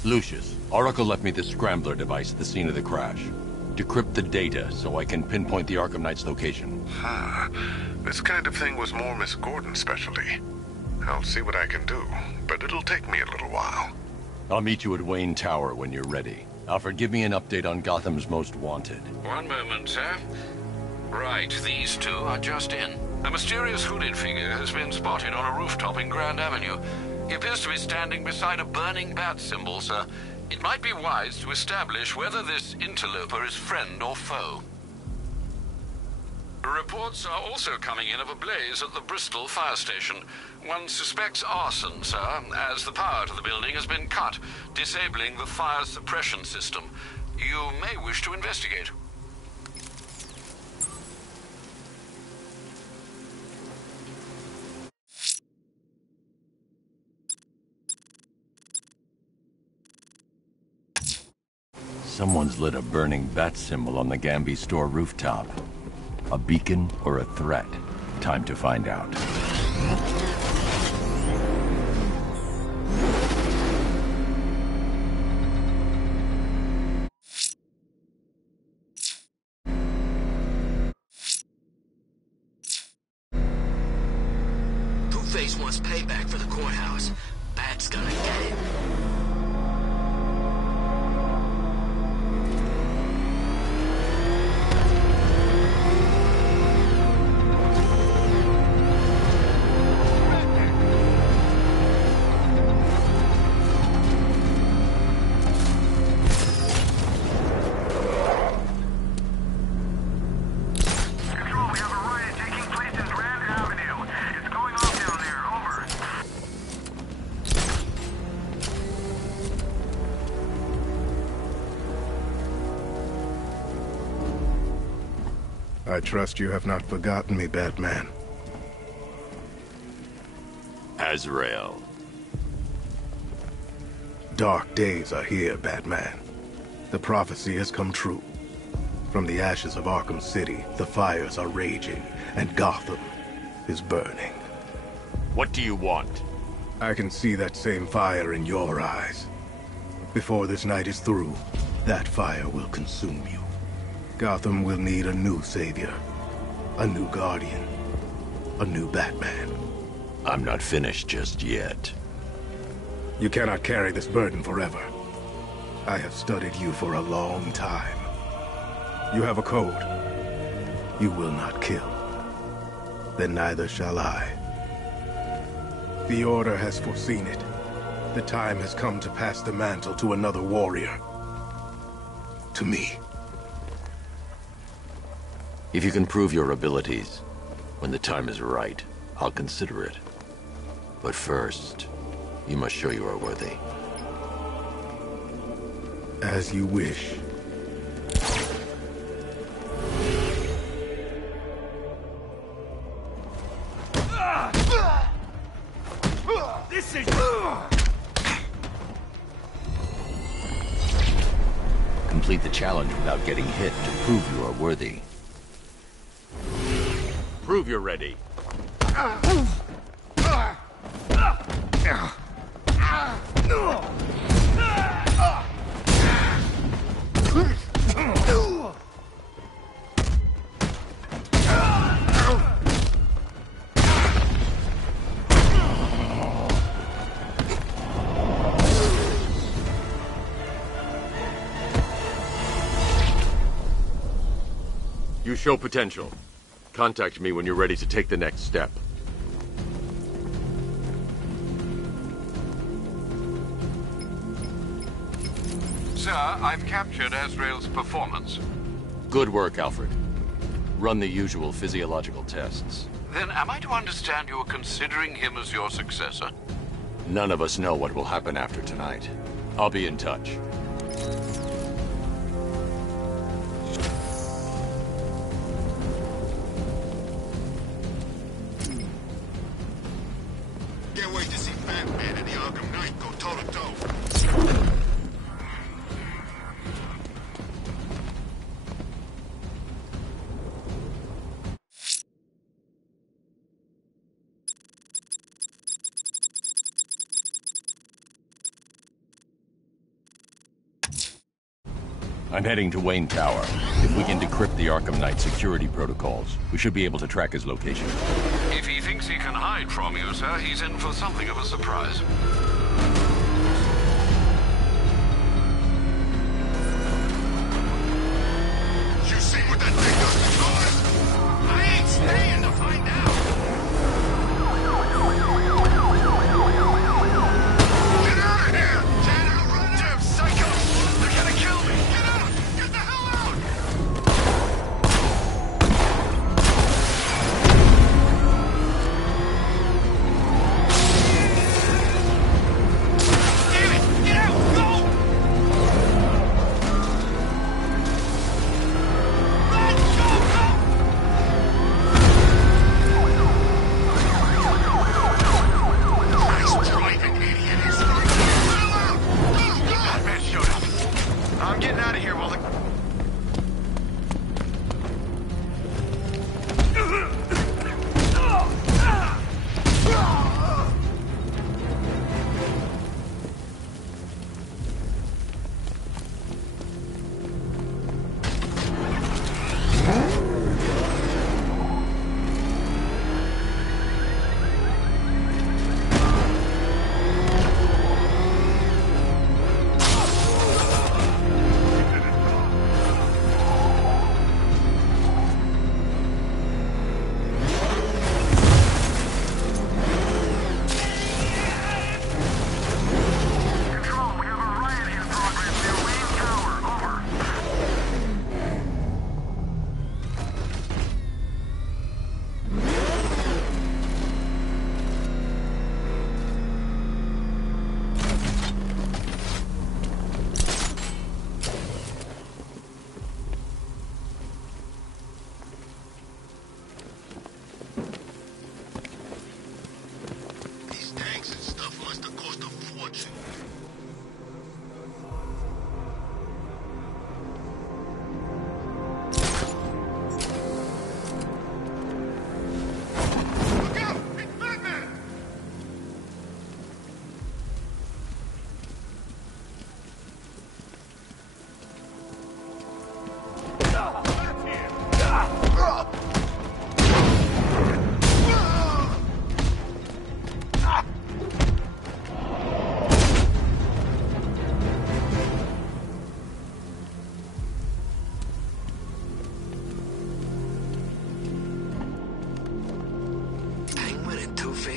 Lucius, Oracle left me the scrambler device at the scene of the crash. Decrypt the data so I can pinpoint the Arkham Knight's location. This kind of thing was more Miss Gordon's specialty. I'll see what I can do, but it'll take me a little while. I'll meet you at Wayne Tower when you're ready. Alfred, give me an update on Gotham's Most Wanted. One moment, sir. Right, these two are just in. A mysterious hooded figure has been spotted on a rooftop in Grand Avenue. He appears to be standing beside a burning bat symbol, sir. It might be wise to establish whether this interloper is friend or foe. Reports are also coming in of a blaze at the Bristol fire station. One suspects arson, sir, as the power to the building has been cut, disabling the fire suppression system. You may wish to investigate. Someone's lit a burning bat symbol on the Gamby store rooftop. A beacon or a threat? Time to find out. Two-Face wants payback for the courthouse. Bat's gonna get him. I trust you have not forgotten me, Batman. Azrael. Dark days are here, Batman. The prophecy has come true. From the ashes of Arkham City, the fires are raging, and Gotham is burning. What do you want? I can see that same fire in your eyes. Before this night is through, that fire will consume you. Gotham will need a new savior, a new guardian, a new Batman. I'm not finished just yet. You cannot carry this burden forever. I have studied you for a long time. You have a code. You will not kill. Then neither shall I. The Order has foreseen it. The time has come to pass the mantle to another warrior. To me. If you can prove your abilities, when the time is right, I'll consider it. But first, you must show you are worthy. As you wish. This is... Complete the challenge without getting hit to prove you are worthy. Prove you're ready. You show potential. Contact me when you're ready to take the next step. Sir, I've captured Azrael's performance. Good work, Alfred. Run the usual physiological tests. Then am I to understand you are considering him as your successor? None of us know what will happen after tonight. I'll be in touch. Can't wait to see Batman and the Arkham Knight go toe-to-toe. I'm heading to Wayne Tower. If we can decrypt the Arkham Knight security protocols, we should be able to track his location. If he thinks he can hide from you, sir, he's in for something of a surprise. You see what that thing does to cars? I ain't staying to find out.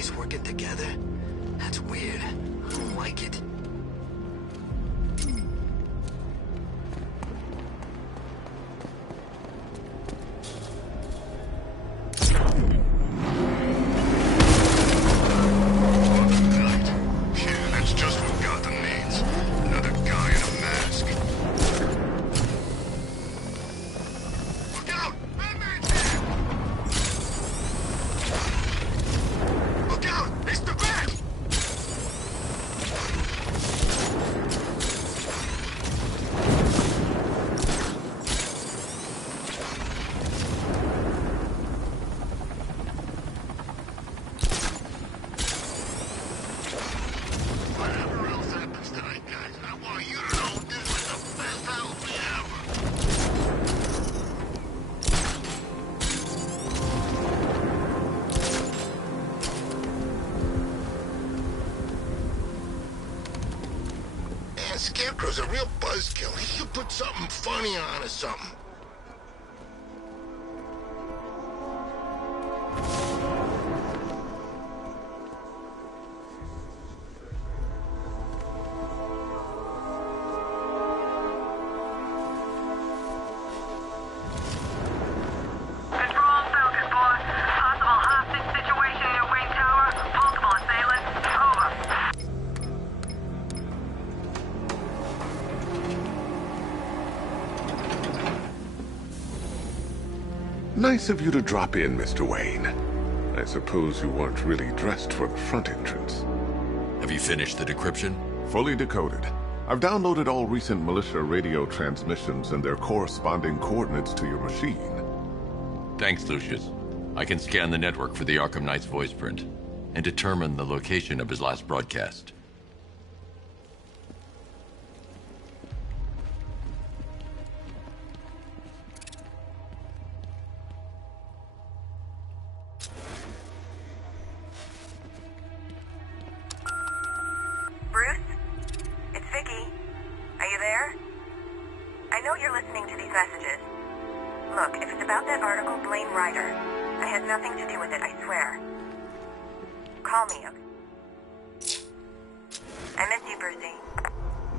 place working together? That's weird. I don't like it. Scarecrow's a real buzzkill. He should put something funny on or something. Nice of you to drop in, Mr. Wayne. I suppose you weren't really dressed for the front entrance. Have you finished the decryption? Fully decoded. I've downloaded all recent militia radio transmissions and their corresponding coordinates to your machine. Thanks, Lucius. I can scan the network for the Arkham Knight's voice print and determine the location of his last broadcast.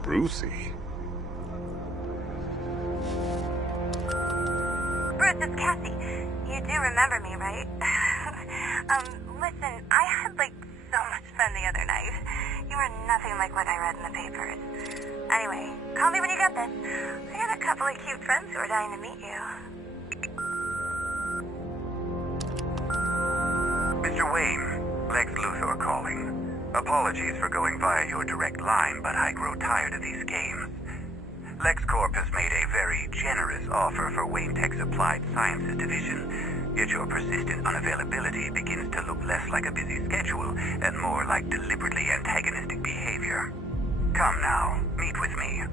Brucey? Bruce, it's Cassie. You do remember me, right? Listen, I had, so much fun the other night. You were nothing like what I read in the papers. Anyway, call me when you get this. I got a couple of cute friends who are dying to meet you. Mr. Wayne, Lex Luthor calling. Apologies for going via your direct line, but I grow tired of these games. LexCorp has made a very generous offer for Wayne Tech's Applied Sciences division, yet your persistent unavailability begins to look less like a busy schedule and more like deliberately antagonistic behavior. Come now, meet with me.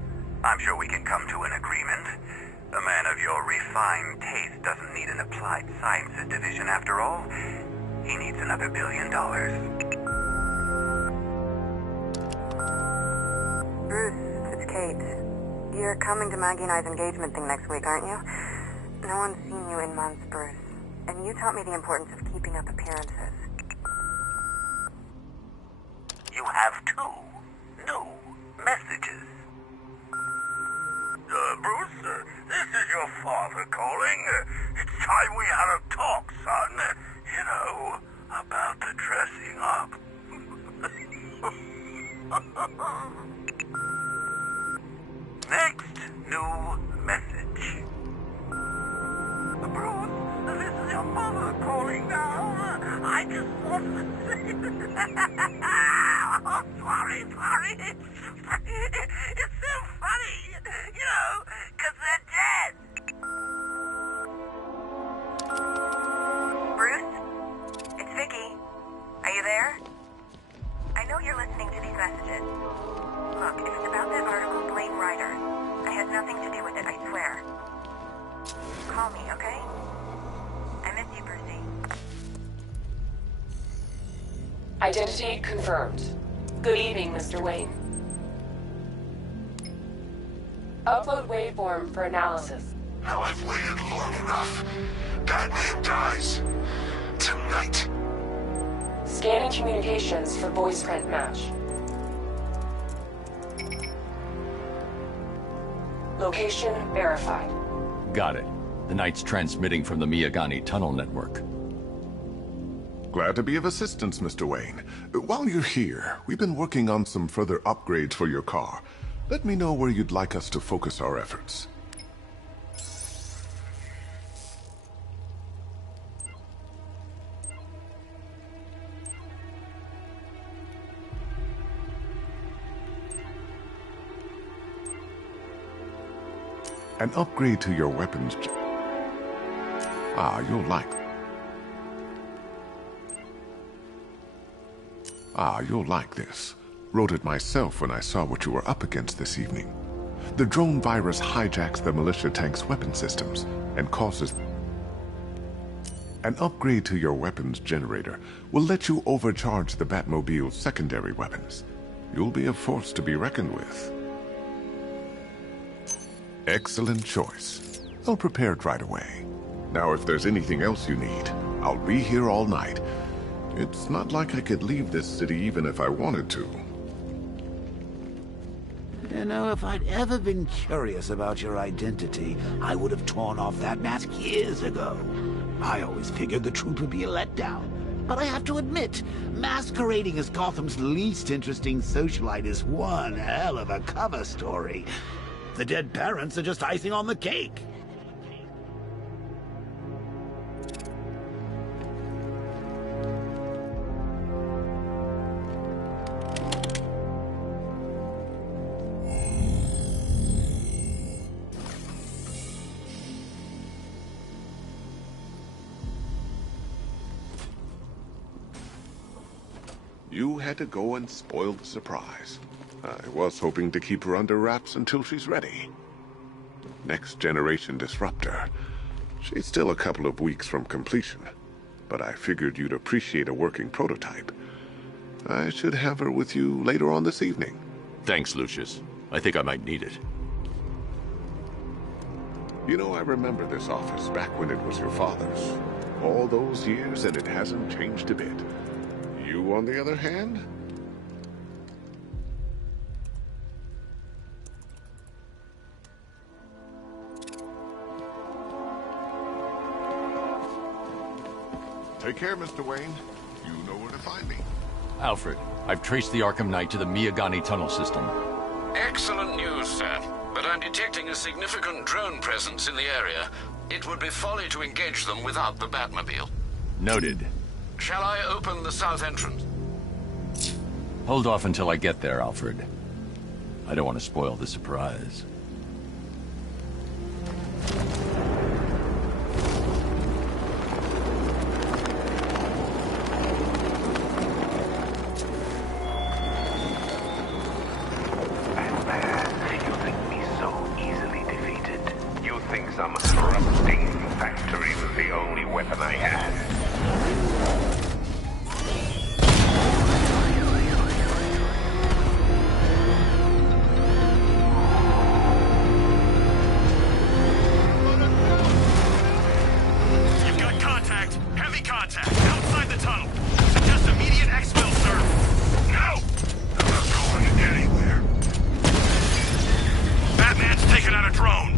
I'm sure we can come to an agreement. A man of your refined taste doesn't need an Applied Sciences division after all. He needs another $1 billion. Bruce, it's Kate. You're coming to Maggie and I's engagement thing next week, aren't you? No one's seen you in months, Bruce. And you taught me the importance of keeping up appearances. You have 2 new messages. Bruce, this is your father calling. It's time we had a talk, son. You know, about the dressing up. Next new message. Bruce, this is your mother calling now. I just want to say... Oh, sorry. It's so funny, you know, because they're dead. Bruce, it's Vicky. Are you there? I know you're listening to these messages. Look, if it's about that article, blame Ryder. I had nothing to do with it, I swear. Call me, okay? I miss you, Brucey. Identity confirmed. Good evening, Mr. Wayne. Upload waveform for analysis. Now I've waited long enough. Batman dies. Tonight. Scan Scanning communications for voice print match. Location verified. Got it. The Knight's transmitting from the Miyagani tunnel network. Glad to be of assistance, Mr. Wayne. While you're here, we've been working on some further upgrades for your car. Let me know where you'd like us to focus our efforts. An upgrade to your weapons. You'll like this. Wrote it myself when I saw what you were up against this evening. The drone virus hijacks the militia tank's weapon systems and causes... An upgrade to your weapons generator will let you overcharge the Batmobile's secondary weapons. You'll be a force to be reckoned with. Excellent choice. I'll prepare it right away. Now, if there's anything else you need, I'll be here all night. It's not like I could leave this city even if I wanted to. You know, if I'd ever been curious about your identity, I would have torn off that mask years ago. I always figured the truth would be a letdown. But I have to admit, masquerading as Gotham's least interesting socialite is one hell of a cover story. The dead parents are just icing on the cake. You had to go and spoil the surprise. I was hoping to keep her under wraps until she's ready. Next generation disruptor. She's still a couple of weeks from completion, but I figured you'd appreciate a working prototype. I should have her with you later on this evening. Thanks, Lucius. I think I might need it. You know, I remember this office back when it was your father's. All those years and it hasn't changed a bit. You, on the other hand? Take care, Mr. Wayne. You know where to find me. Alfred, I've traced the Arkham Knight to the Miyagani tunnel system. Excellent news, sir. But I'm detecting a significant drone presence in the area. It would be folly to engage them without the Batmobile. Noted. Shall I open the south entrance? Hold off until I get there, Alfred. I don't want to spoil the surprise. Some rusting factory was the only weapon I had. You've got contact. Heavy contact. Outside the tunnel. Suggest immediate exfil, sir. No! I'm not going anywhere. Batman's taken out a drone.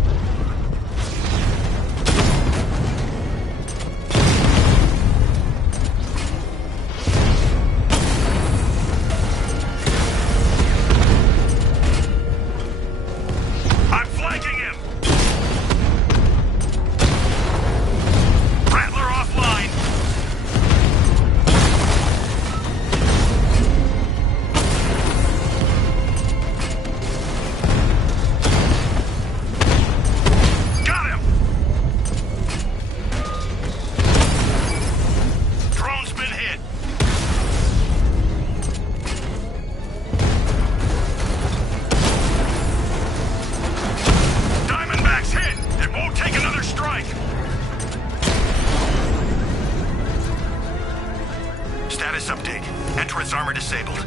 Status update. Entrance armor disabled.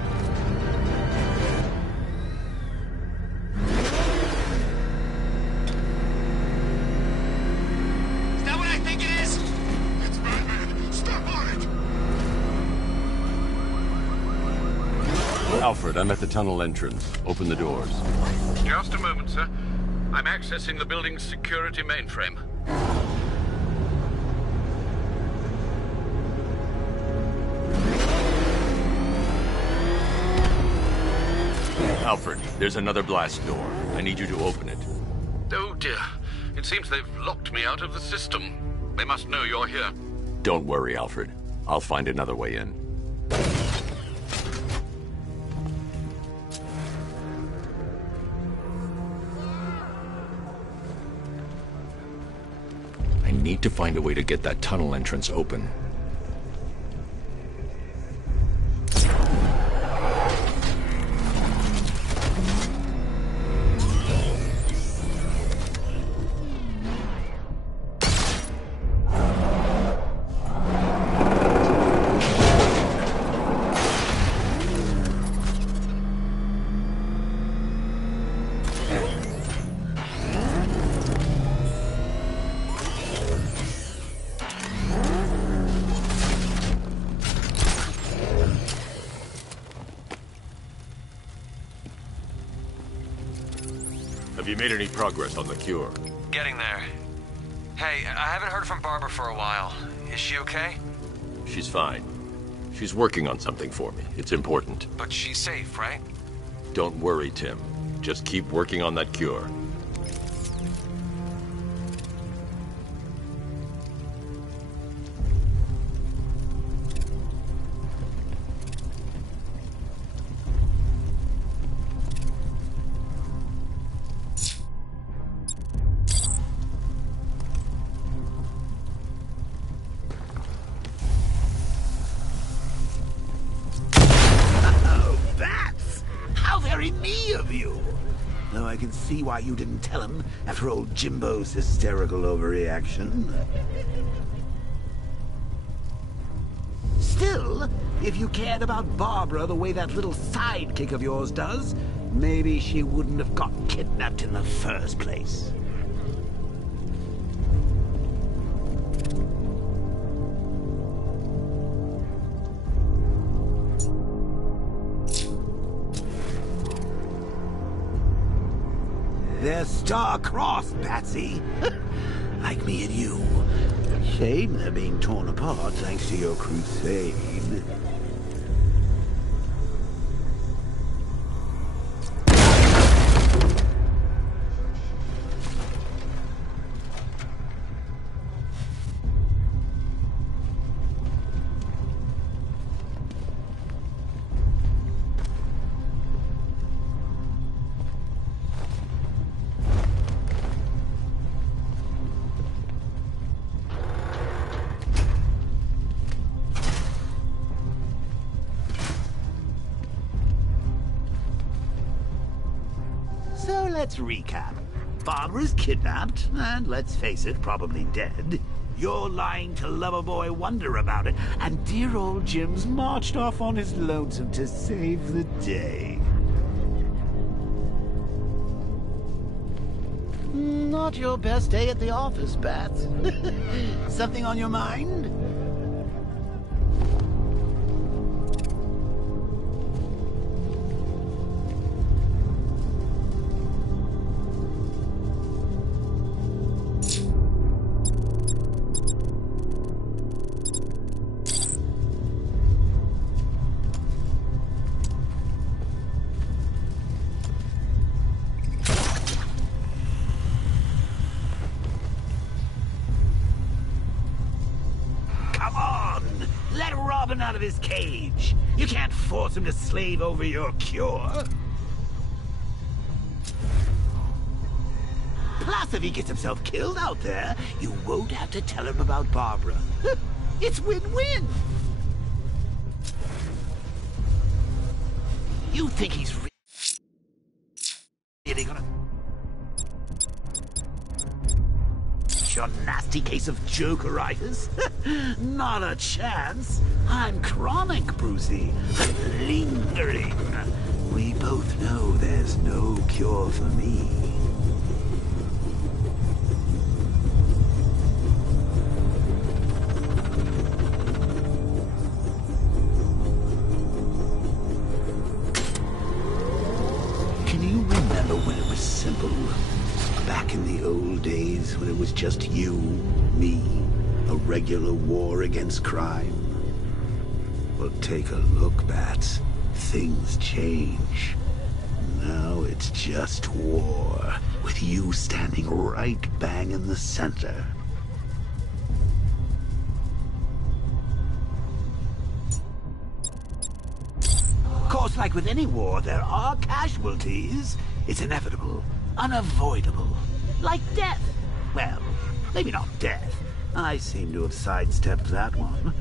Is that what I think it is? It's Batman. Stop on it! Alfred, I'm at the tunnel entrance. Open the doors. Just a moment, sir. I'm accessing the building's security mainframe. Alfred, there's another blast door. I need you to open it. Oh dear. It seems they've locked me out of the system. They must know you're here. Don't worry, Alfred. I'll find another way in. I need to find a way to get that tunnel entrance open. Have you made any progress on the cure? Getting there. Hey, I haven't heard from Barbara for a while. Is she okay? She's fine. She's working on something for me. It's important. But she's safe, right? Don't worry, Tim. Just keep working on that cure. I can see why you didn't tell him after old Jimbo's hysterical overreaction. Still, if you cared about Barbara the way that little sidekick of yours does, maybe she wouldn't have got kidnapped in the first place. They're star-crossed, Patsy. Like me and you. Shame they're being torn apart thanks to your crusade. So let's recap. Barbara's kidnapped, and let's face it, probably dead. You're lying to Loverboy Wonder about it, and dear old Jim's marched off on his lonesome to save the day. Not your best day at the office, Bats. Something on your mind? Out of his cage. You can't force him to slave over your cure. Plus, if he gets himself killed out there, you won't have to tell him about Barbara. It's win-win. You think he's really gonna... Your nasty case of jokeritis? Not a chance. I'm chronic, Brucey. Lingering. We both know there's no cure for me. back in the old days when it was just you, me, a regular war against crime? Well, take a look, Bats. Things change. Now it's just war, with you standing right bang in the center. Of course, like with any war, there are casualties. It's inevitable, unavoidable. Like death. Well, maybe not death. I seem to have sidestepped that one.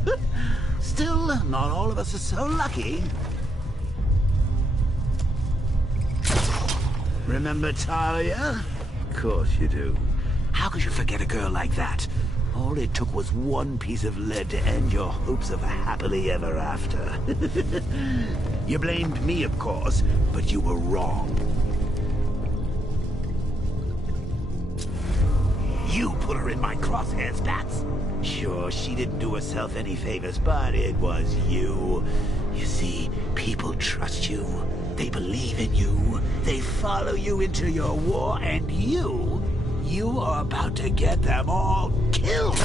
Still, not all of us are so lucky. Remember Talia? Of course you do. How could you forget a girl like that? All it took was one piece of lead to end your hopes of a happily ever after. You blamed me, of course, but you were wrong. You put her in my crosshairs, Bats. Sure, she didn't do herself any favors, but it was you. You see, people trust you. They believe in you. They follow you into your war, and you are about to get them all killed.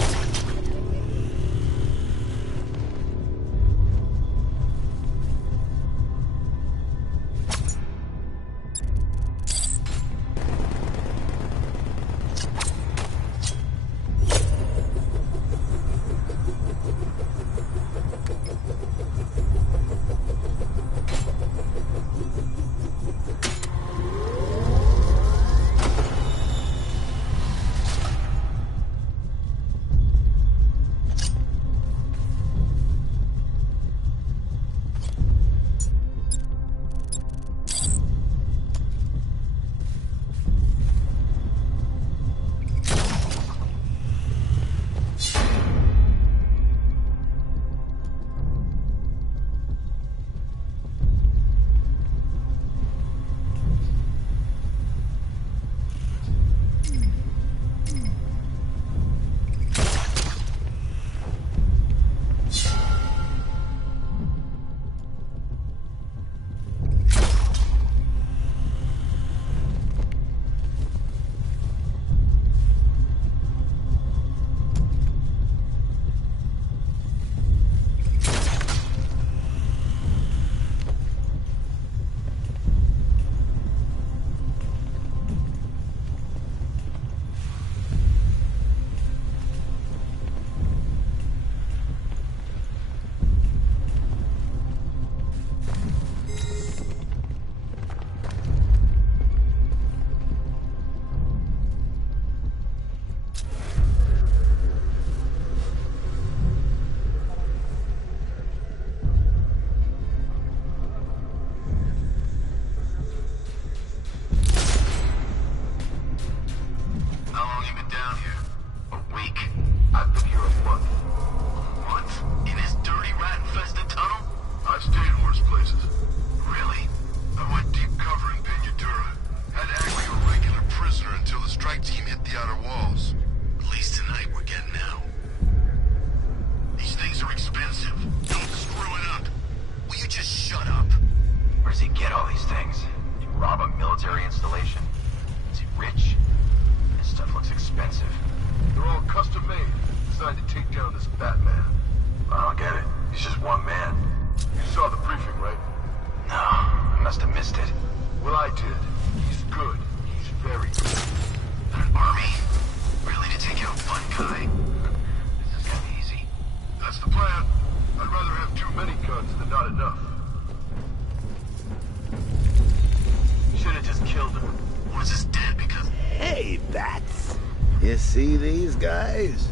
See these guys?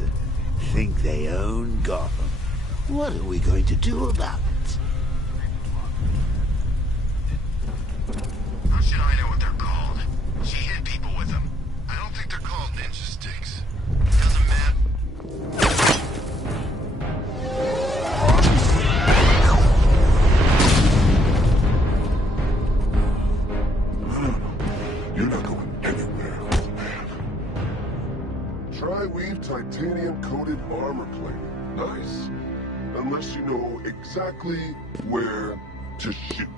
Think they own Gotham. What are we going to do about it? How should I know what they're called? She hit people with them. I don't think they're called ninja sticks. Doesn't matter. You're not going anywhere, old man. Tri-weave titanium-coated armor plate. Nice. Unless you know exactly where to shoot.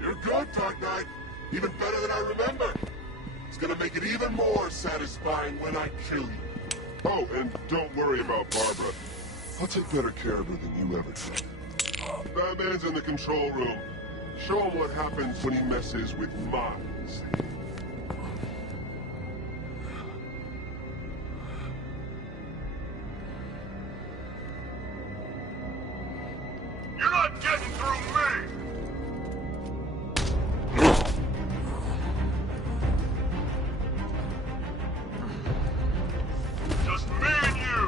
You're good, Dark Knight. Even better than I remember. It's gonna make it even more satisfying when I kill you. Oh, and don't worry about Barbara. I'll take better care of her than you ever did. Batman's in the control room. Show him what happens when he messes with minds. You're not getting through me! Just me and you!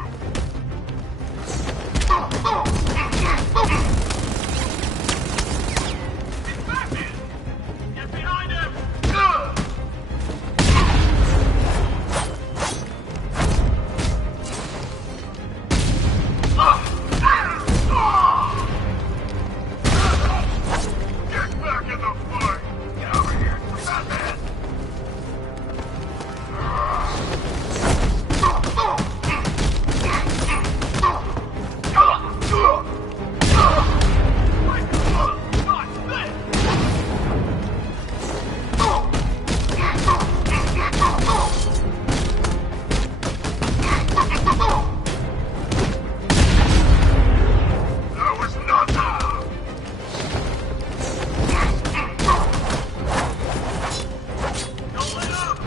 He's back in! Get behind him! Get back in the fight! Get over here! Batman! That was nothing! Don't let up!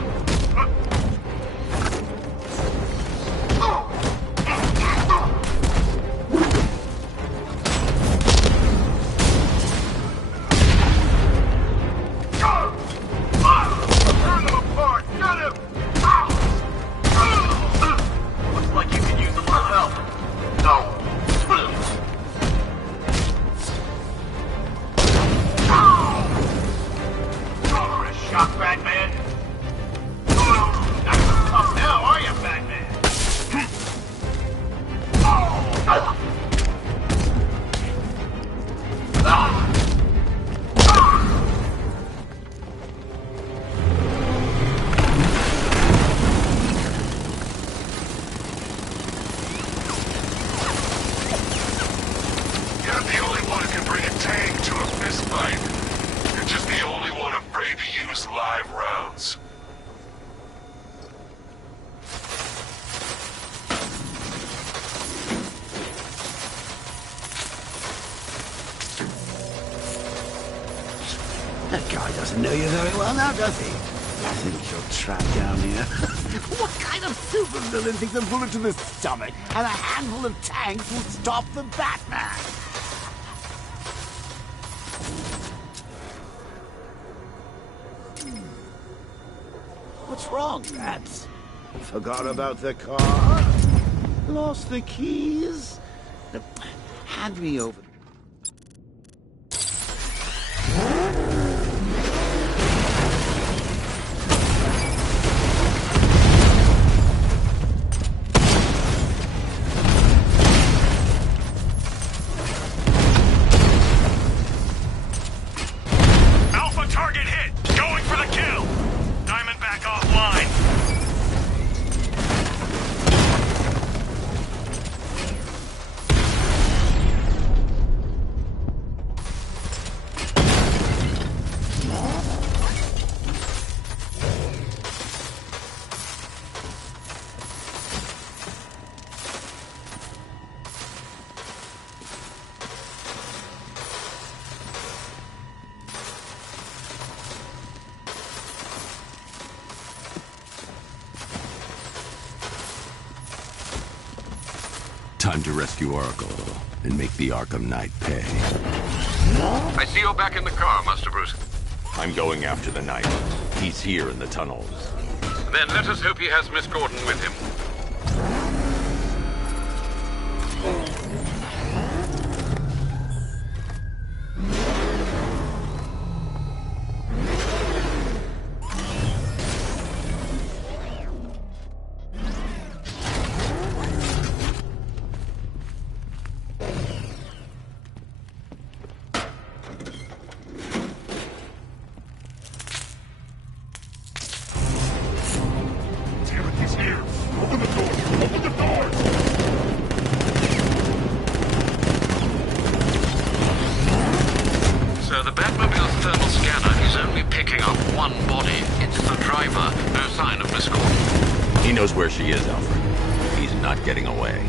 Turn them apart! Get him! Looks like you could use a little help. No! You're a shock, Batman? Not so tough now, are you, Batman? You're the only one who can bring a tank to a fist fight. You're just the only one afraid to use live rounds. That guy doesn't know you very well now, does he? I think you're trapped down here. What kind of supervillain thinks a bullet to the stomach and a handful of tanks will stop the Batman? What's wrong, Bats? Forgot about the car? Lost the keys? Hand me over. Alpha target hit! Going for the kill! Diamond back offline! Time to rescue Oracle and make the Arkham Knight pay. I see you're back in the car, Master Bruce. I'm going after the Knight. He's here in the tunnels. Then let us hope he has Miss Gordon with him. Damn it, he's here! where she is, Alfred. He's not getting away.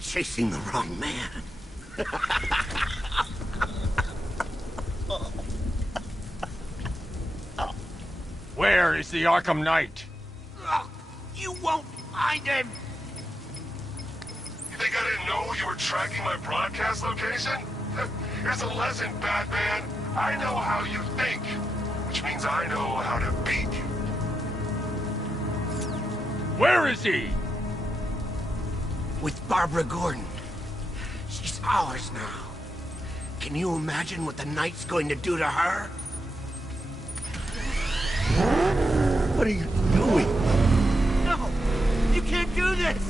Chasing the wrong man. Where is the Arkham Knight? You won't find him! You think I didn't know you were tracking my broadcast location? Here's a lesson, Batman. I know how you think, which means I know how to beat you. Where is he? With Barbara Gordon. She's ours now. Can you imagine what the Knight's going to do to her? What are you doing? No! You can't do this!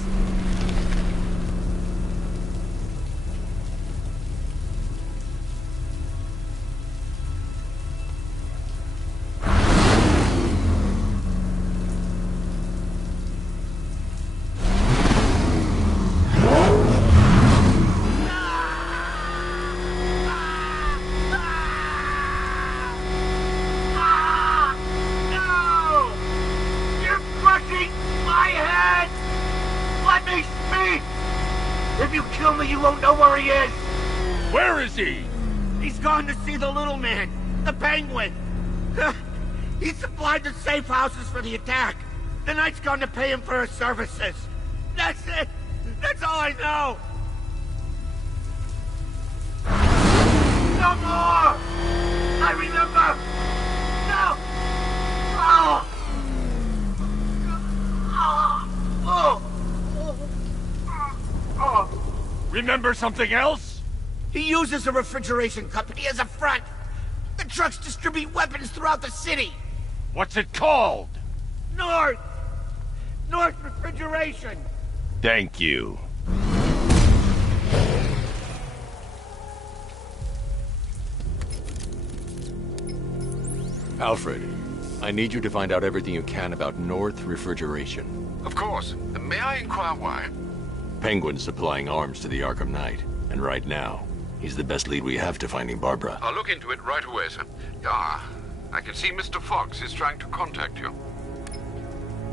Where is he? He's gone to see the little man, the Penguin. He supplied the safe houses for the attack. The Knight's gone to pay him for his services. That's it. That's all I know. No more! I remember! No! Oh! Oh! Oh! Oh! Remember something else? He uses a refrigeration company as a front. The trucks distribute weapons throughout the city. What's it called? North Refrigeration. Thank you. Alfred, I need you to find out everything you can about North Refrigeration. Of course. May I inquire why? Penguin's supplying arms to the Arkham Knight, and right now, he's the best lead we have to finding Barbara. I'll look into it right away, sir. Ah, I can see Mr. Fox is trying to contact you.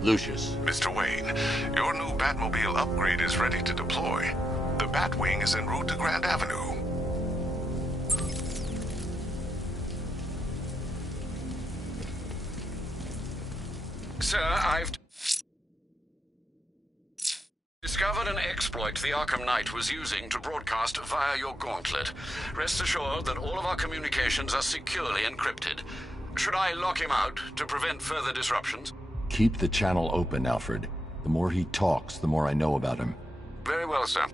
Lucius. Mr. Wayne, your new Batmobile upgrade is ready to deploy. The Batwing is en route to Grand Avenue. Sir, I've discovered an exploit the Arkham Knight was using to broadcast via your gauntlet. Rest assured that all of our communications are securely encrypted. Should I lock him out to prevent further disruptions? Keep the channel open, Alfred. The more he talks, the more I know about him. Very well, sir.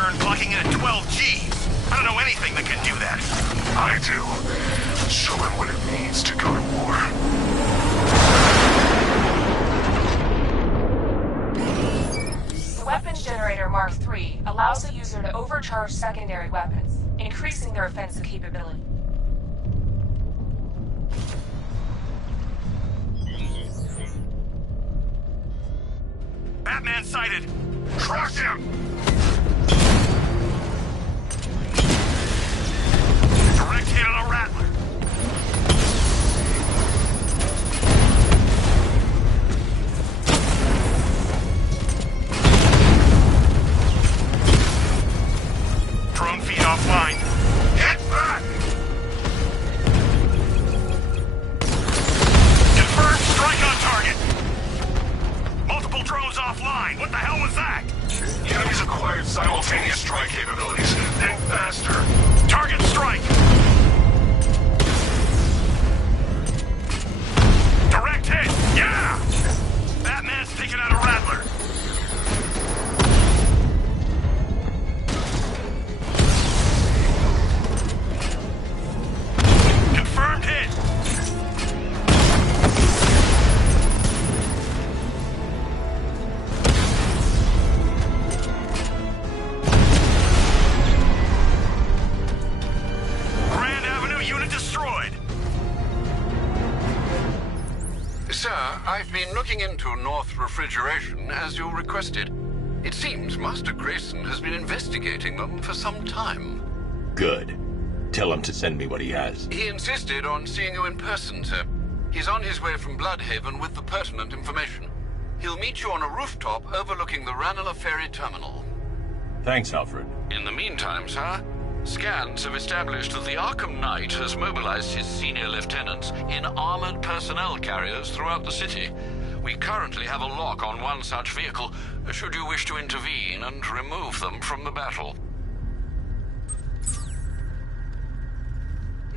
turn clocking in at 12 Gs. I don't know anything that can do that. I do. Show him what it means to go to war. The weapons generator Mark III allows the user to overcharge secondary weapons, increasing their offensive capability. Batman sighted. Crush him! Direct hit on a Rattler. Drone feed offline. Get back! Confirmed strike on target. Multiple drones offline. What the hell was that? The enemy's acquired simultaneous strike capabilities. Think faster. Target strike. Direct hit. Yeah! Batman's taking out a Rattler. Confirmed hit. Grand Avenue unit destroyed. Sir, I've been looking into North Refrigeration as you requested. It seems Master Grayson has been investigating them for some time. Good. Tell him to send me what he has. He insisted on seeing you in person, sir. He's on his way from Bloodhaven with the pertinent information. He'll meet you on a rooftop overlooking the Ranelagh Ferry Terminal. Thanks, Alfred. In the meantime, sir, scans have established that the Arkham Knight has mobilized his senior lieutenants in armored personnel carriers throughout the city. We currently have a lock on one such vehicle, should you wish to intervene and remove them from the battle.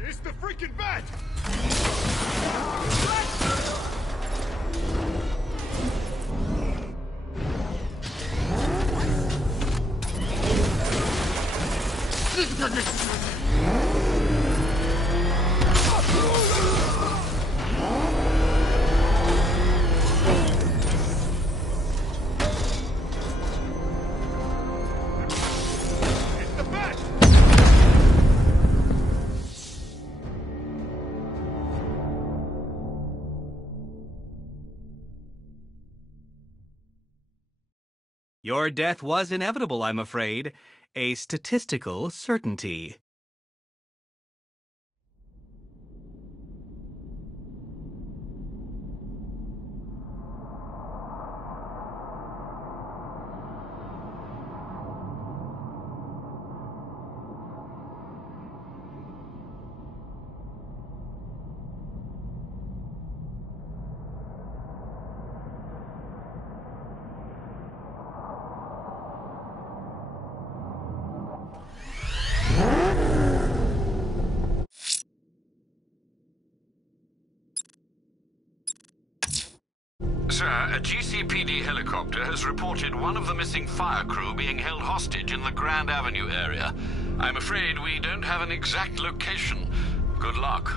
It's the freaking bat! Your death was inevitable, I'm afraid. A statistical certainty. Sir, a GCPD helicopter has reported one of the missing fire crew being held hostage in the Grand Avenue area. I'm afraid we don't have an exact location. Good luck.